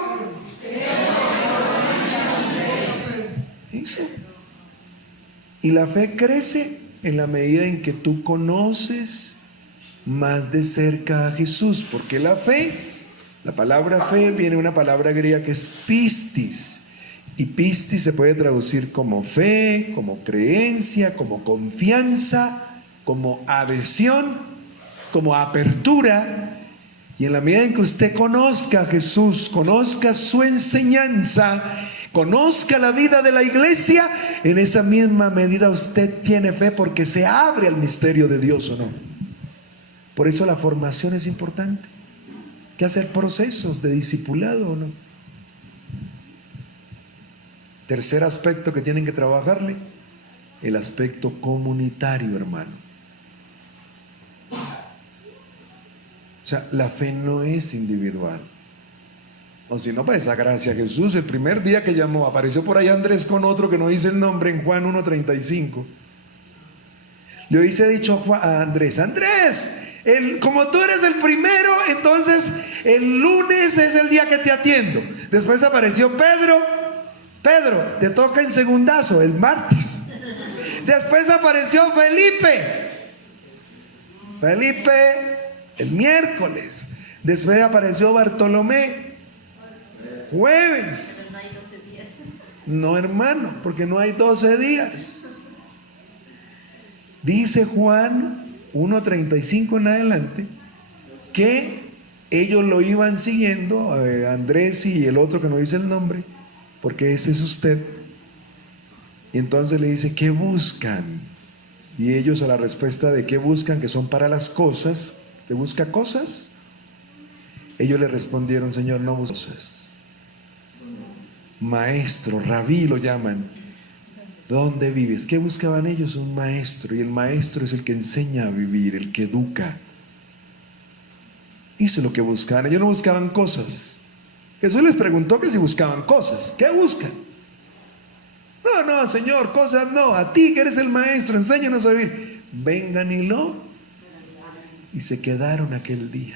Eso. Y la fe crece en la medida en que tú conoces más de cerca a Jesús, porque la fe, la palabra fe viene de una palabra griega que es pistis. Y pistis se puede traducir como fe, como creencia, como confianza, como adhesión, como apertura. Y en la medida en que usted conozca a Jesús, conozca su enseñanza, conozca la vida de la iglesia, en esa misma medida usted tiene fe, porque se abre al misterio de Dios, ¿o no? Por eso la formación es importante. Hay que hacer procesos de discipulado, ¿o no? Tercer aspecto que tienen que trabajarle, el aspecto comunitario, hermano. O sea, la fe no es individual. O si no, pues esa gracia. Jesús, el primer día que llamó, apareció por ahí Andrés con otro que no dice el nombre en Juan 1:35. Le hubiese dicho a Andrés, Andrés, como tú eres el primero, entonces el lunes es el día que te atiendo. Después apareció Pedro, te toca en segundazo, el martes. Después apareció Felipe, el miércoles. Después apareció Bartolomé, jueves. No, hermano, porque no hay 12 días. Dice Juan 1:35 en adelante que ellos lo iban siguiendo, Andrés y el otro que no dice el nombre, porque ese es usted. Y entonces le dice, ¿qué buscan? Y ellos, a la respuesta de qué buscan, que son para las cosas, ¿te busca cosas? Ellos le respondieron, Señor, no busca cosas. Maestro, rabí lo llaman. ¿Dónde vives? ¿Qué buscaban ellos? Un maestro. Y el maestro es el que enseña a vivir, el que educa. Eso es lo que buscaban. Ellos no buscaban cosas. Jesús les preguntó que si buscaban cosas. ¿Qué buscan? No, Señor, cosas no. A ti que eres el maestro, enséñanos a vivir. Vengan y se quedaron aquel día.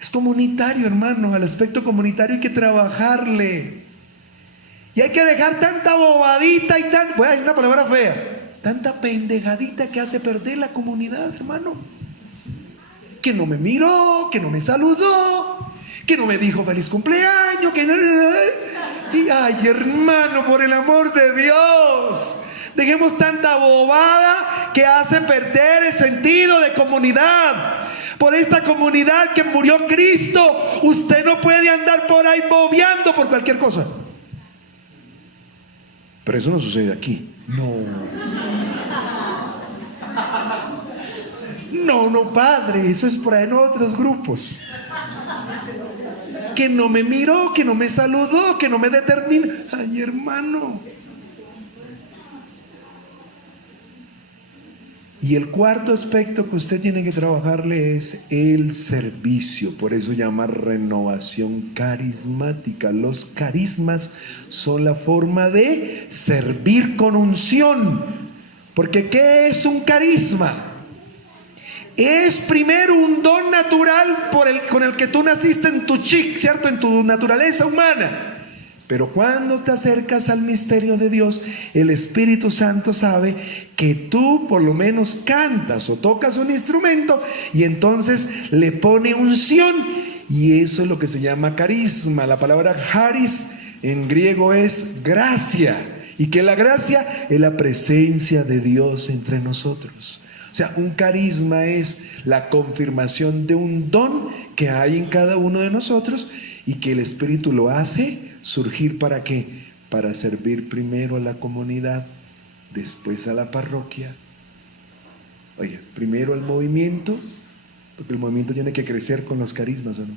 Es comunitario, hermano. Al aspecto comunitario hay que trabajarle. Y hay que dejar tanta bobadita y voy a decir una palabra fea, tanta pendejadita que hace perder la comunidad, hermano. Que no me miró, que no me saludó, que no me dijo feliz cumpleaños, y ay, hermano, por el amor de Dios, dejemos tanta bobada que hace perder el sentido de comunidad. Por esta comunidad que murió Cristo, usted no puede andar por ahí bobeando por cualquier cosa. Pero eso no sucede aquí. No, padre, eso es por ahí en otros grupos. Que no me miró, que no me saludó, que no me determinó. Ay, hermano. Y el cuarto aspecto que usted tiene que trabajarle es el servicio. Por eso llama renovación carismática. Los carismas son la forma de servir con unción. Porque ¿qué es un carisma? Es primero un don natural con el que tú naciste en tu ¿cierto? En tu naturaleza humana. Pero cuando te acercas al misterio de Dios, el Espíritu Santo sabe que tú por lo menos cantas o tocas un instrumento y entonces le pone unción, y eso es lo que se llama carisma. La palabra charis en griego es gracia, y que la gracia es la presencia de Dios entre nosotros. O sea, un carisma es la confirmación de un don que hay en cada uno de nosotros y que el Espíritu lo hace surgir. ¿Para qué? Para servir primero a la comunidad, después a la parroquia. Oiga, primero al movimiento, porque el movimiento tiene que crecer con los carismas, ¿o no?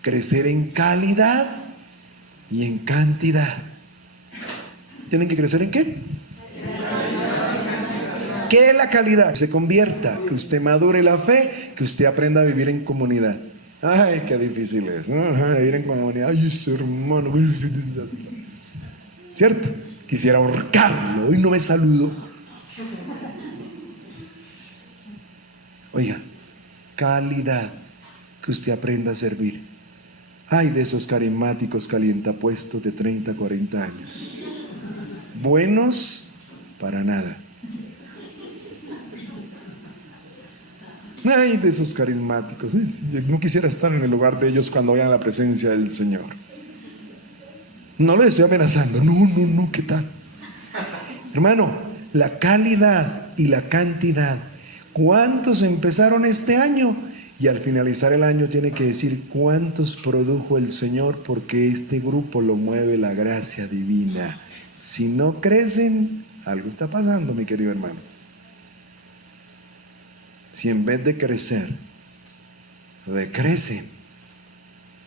Crecer en calidad y en cantidad. ¿Tienen que crecer en qué? ¿Qué es la calidad? Que se convierta, que usted madure la fe, que usted aprenda a vivir en comunidad. Ay, qué difícil es, ¿no? Vivir en comunidad. Ay, ese hermano. ¿Cierto? Quisiera ahorcarlo. Hoy no me saludo. Oiga, calidad, que usted aprenda a servir. Ay, de esos carismáticos calientapuestos de 30, 40 años. Buenos para nada. Ay, de esos carismáticos. Yo no quisiera estar en el lugar de ellos cuando vayan a la presencia del Señor. No lo estoy amenazando. No, ¿qué tal? Hermano, la calidad y la cantidad. ¿Cuántos empezaron este año? Y al finalizar el año tiene que decir cuántos produjo el Señor, porque este grupo lo mueve la gracia divina. Si no crecen, algo está pasando, mi querido hermano. Si en vez de crecer, decrecen,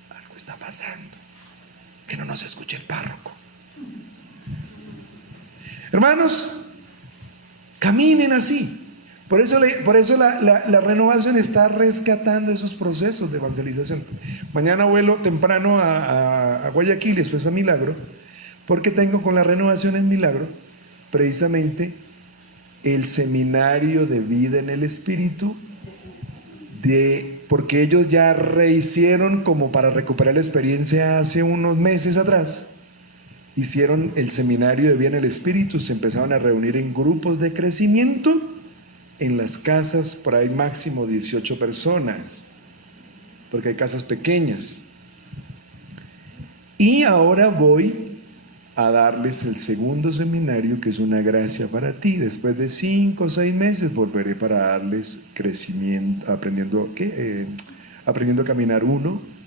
algo está pasando. Que no nos escuche el párroco. Hermanos, caminen así. Por eso la renovación está rescatando esos procesos de evangelización. Mañana vuelo temprano a Guayaquil, después a Milagro, porque tengo con la renovación en Milagro precisamente el seminario de vida en el Espíritu, porque ellos ya rehicieron, como para recuperar la experiencia hace unos meses atrás, hicieron el seminario de vida en el Espíritu, se empezaron a reunir en grupos de crecimiento en las casas, por ahí máximo 18 personas, porque hay casas pequeñas. Y ahora voy a darles el segundo seminario, que es una gracia para ti. Después de 5 o 6 meses volveré para darles crecimiento, aprendiendo a caminar 1.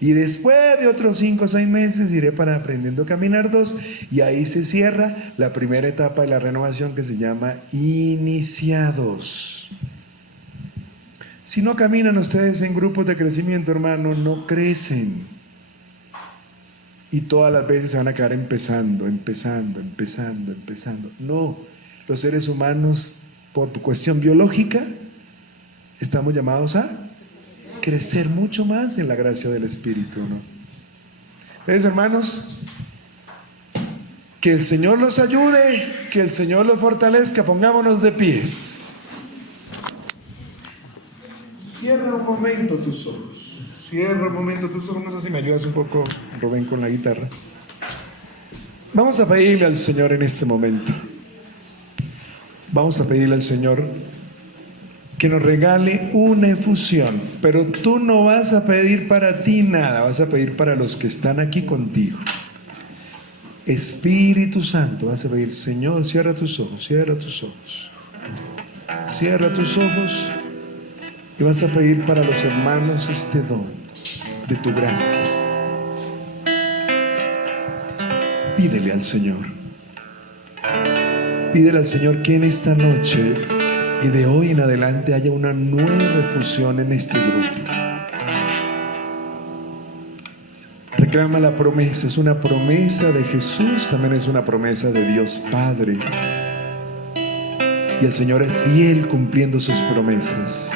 Y después de otros 5 o 6 meses iré para aprendiendo a caminar 2. Y ahí se cierra la primera etapa de la renovación, que se llama iniciados. Si no caminan ustedes en grupos de crecimiento, hermano, no crecen. Y todas las veces se van a quedar empezando. No, los seres humanos, por cuestión biológica, estamos llamados a crecer mucho más en la gracia del Espíritu, ¿no? Entonces, hermanos, que el Señor los ayude, que el Señor los fortalezca. Pongámonos de pies. Cierra un momento tus ojos. Cierra un momento tus ojos. No sé si me ayudas un poco, Rubén, con la guitarra. Vamos a pedirle al Señor en este momento. Vamos a pedirle al Señor que nos regale una efusión. Pero tú no vas a pedir para ti nada, vas a pedir para los que están aquí contigo. Espíritu Santo, vas a pedir: Señor, cierra tus ojos, cierra tus ojos. Cierra tus ojos y vas a pedir para los hermanos este don de tu gracia. Pídele al Señor. Pídele al Señor que en esta noche y de hoy en adelante haya una nueva efusión en este grupo. Reclama la promesa. Es una promesa de Jesús, también es una promesa de Dios Padre. Y el Señor es fiel cumpliendo sus promesas.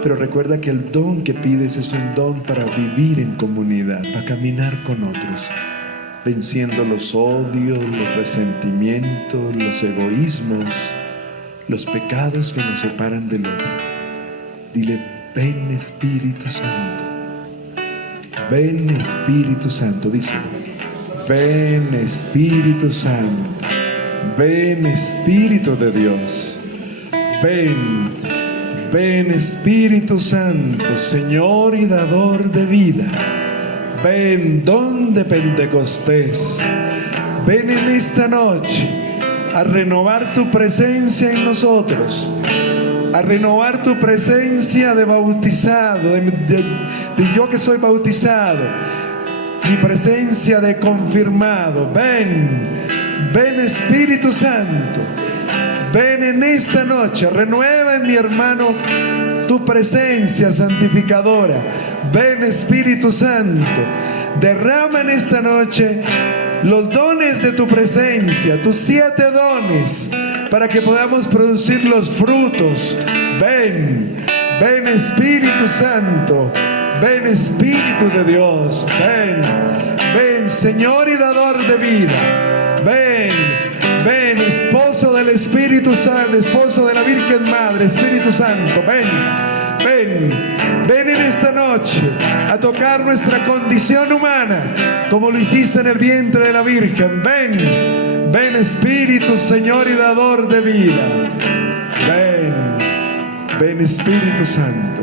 Pero recuerda que el don que pides es un don para vivir en comunidad, para caminar con otros, venciendo los odios, los resentimientos, los egoísmos, los pecados que nos separan del otro. Dile: ven Espíritu Santo, ven Espíritu Santo. Dice: ven Espíritu Santo, ven Espíritu de Dios, ven Espíritu Santo, Señor y dador de vida. Ven, don de Pentecostés. Ven en esta noche a renovar tu presencia en nosotros, a renovar tu presencia de bautizado, de yo que soy bautizado, mi presencia de confirmado. Ven, ven Espíritu Santo, ven en esta noche, renueva en mi hermano tu presencia santificadora. Ven Espíritu Santo, derrama en esta noche los dones de tu presencia, tus 7 dones, para que podamos producir los frutos. Ven, ven Espíritu Santo, ven Espíritu de Dios, ven, ven Señor y dador de vida, ven, ven esposo del Espíritu Santo, esposo de la Virgen Madre, Espíritu Santo, ven, ven, ven en esta noche a tocar nuestra condición humana, como lo hiciste en el vientre de la Virgen. Ven, ven Espíritu, Señor y dador de vida. Ven, ven Espíritu Santo.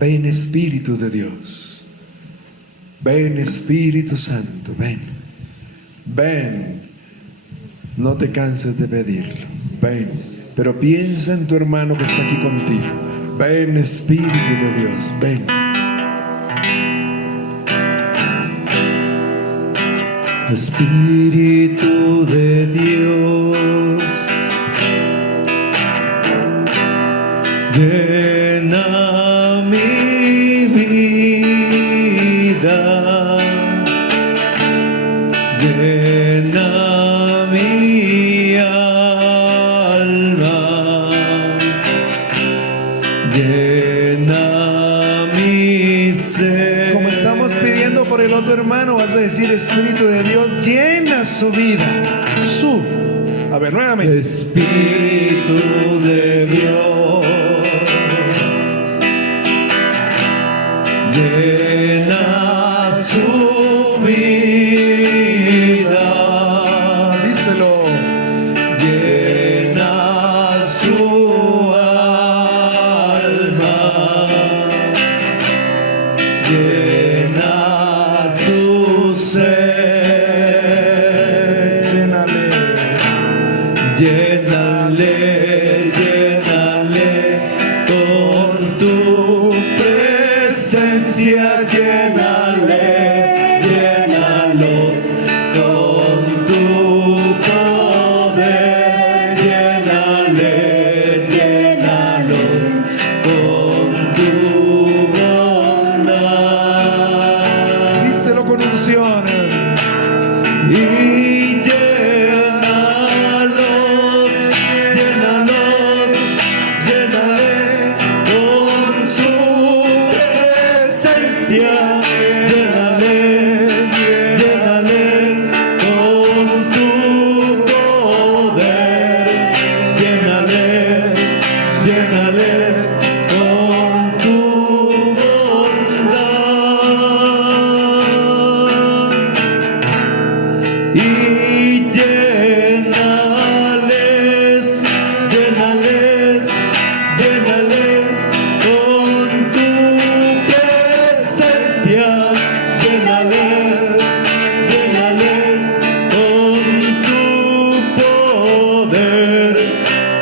Ven Espíritu de Dios. Ven Espíritu Santo, ven. Ven. No te canses de pedirlo. Ven. Pero piensa en tu hermano que está aquí contigo. Ven Espíritu de Dios, ven. Espíritu de Dios, llena mi vida, llena mi alma, llena mi ser. Como estamos pidiendo por el otro hermano, vas a decir: Espíritu de Dios, llena su vida. A ver, nuevamente. Espíritu de Dios, llena su vida. Díselo. Llena su alma, llena su ser. Llénale, llénale con tu presencia, llénale, llénalos con tu poder, llénale, llénalos con tu bondad. Díselo con unción. Y llénalos, llénalos, llénale con su presencia, llénale, llénale con tu poder, llénale, llénale con tu bondad. Y llénales, llénales, llénales con tu presencia, llénales, llénales con tu poder,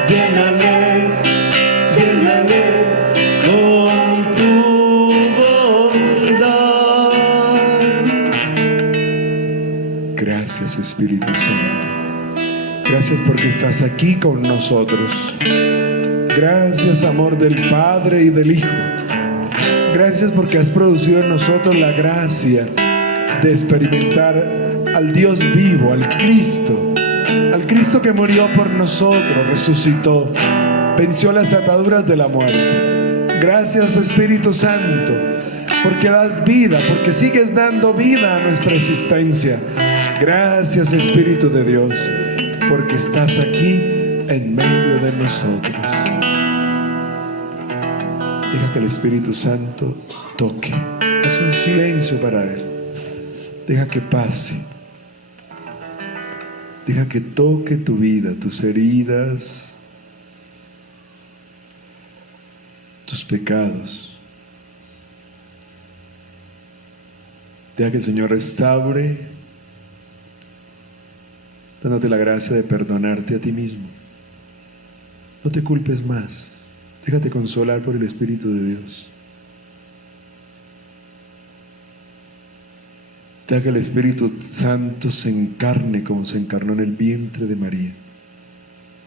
llénales, llénales con tu bondad. Gracias Espíritu Santo. Gracias porque estás aquí con nosotros. Gracias amor del Padre y del Hijo. Gracias porque has producido en nosotros la gracia de experimentar al Dios vivo, al Cristo que murió por nosotros, resucitó, venció las ataduras de la muerte. Gracias Espíritu Santo, porque das vida, porque sigues dando vida a nuestra existencia. Gracias Espíritu de Dios, porque estás aquí en medio de nosotros. Deja que el Espíritu Santo toque. Haz un silencio para Él. Deja que pase. Deja que toque tu vida, tus heridas, tus pecados. Deja que el Señor restaure, dándote la gracia de perdonarte a ti mismo. No te culpes más. Déjate consolar por el Espíritu de Dios. Deja que el Espíritu Santo se encarne como se encarnó en el vientre de María.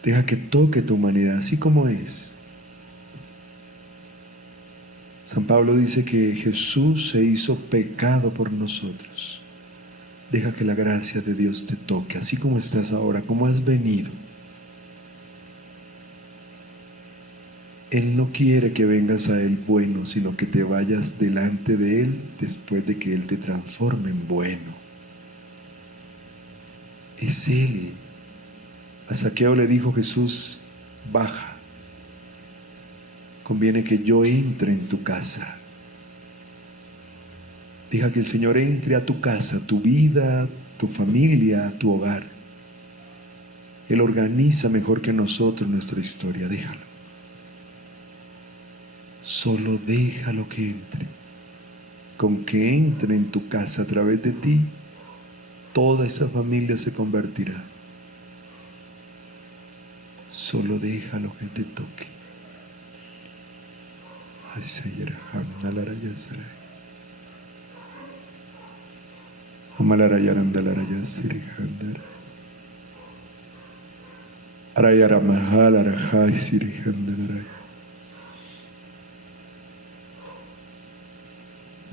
Deja que toque tu humanidad así como es. San Pablo dice que Jesús se hizo pecado por nosotros. Deja que la gracia de Dios te toque, así como estás ahora, como has venido. Él no quiere que vengas a Él bueno, sino que te vayas delante de Él después de que Él te transforme en bueno. Es Él. A Zaqueo le dijo Jesús: baja, conviene que yo entre en tu casa. Deja que el Señor entre a tu casa, tu vida, tu familia, tu hogar. Él organiza mejor que nosotros nuestra historia. Déjalo. Solo déjalo que entre. Con que entre en tu casa a través de ti, toda esa familia se convertirá. Solo déjalo que te toque. Ay, Señor, Hamnalaraya Saray. Amalarayarandalaray Siri Handar. Arayaramahalarajay Siri Handalaray.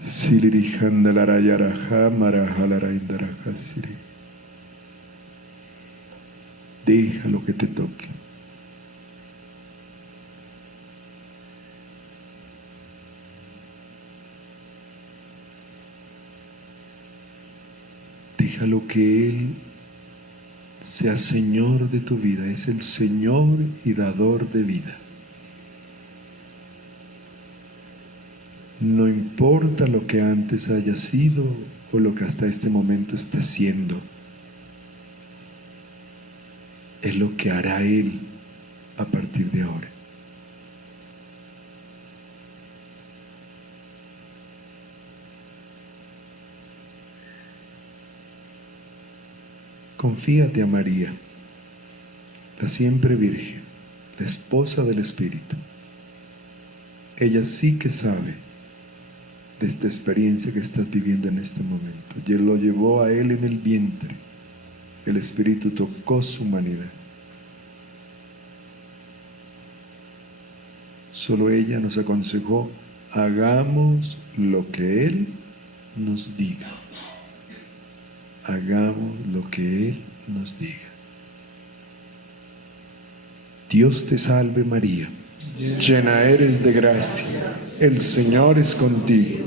Siliri Handalarayaraja Marahalaraindaraja Siri. Déjalo que te toque. Déjalo que Él sea Señor de tu vida. Es el Señor y dador de vida. No importa lo que antes haya sido o lo que hasta este momento está siendo. Es lo que hará Él a partir de ahora. Confíate a María, la siempre Virgen, la esposa del Espíritu. Ella sí que sabe de esta experiencia que estás viviendo en este momento. Y Él lo llevó a Él en el vientre. El Espíritu tocó su humanidad. Solo ella nos aconsejó: hagamos lo que Él nos diga. Hagamos lo que Él nos diga. Dios te salve María, llena eres de gracia, el Señor es contigo.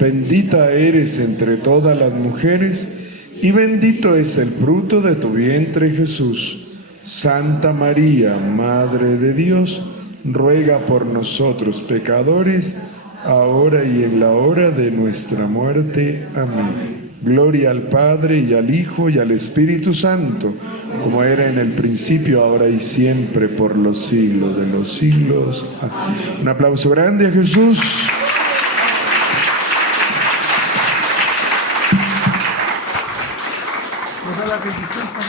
Bendita eres entre todas las mujeres y bendito es el fruto de tu vientre Jesús. Santa María, Madre de Dios, ruega por nosotros pecadores, ahora y en la hora de nuestra muerte. Amén. Gloria al Padre, y al Hijo, y al Espíritu Santo, como era en el principio, ahora y siempre, por los siglos de los siglos. Amén. Un aplauso grande a Jesús. Nos da la bendición para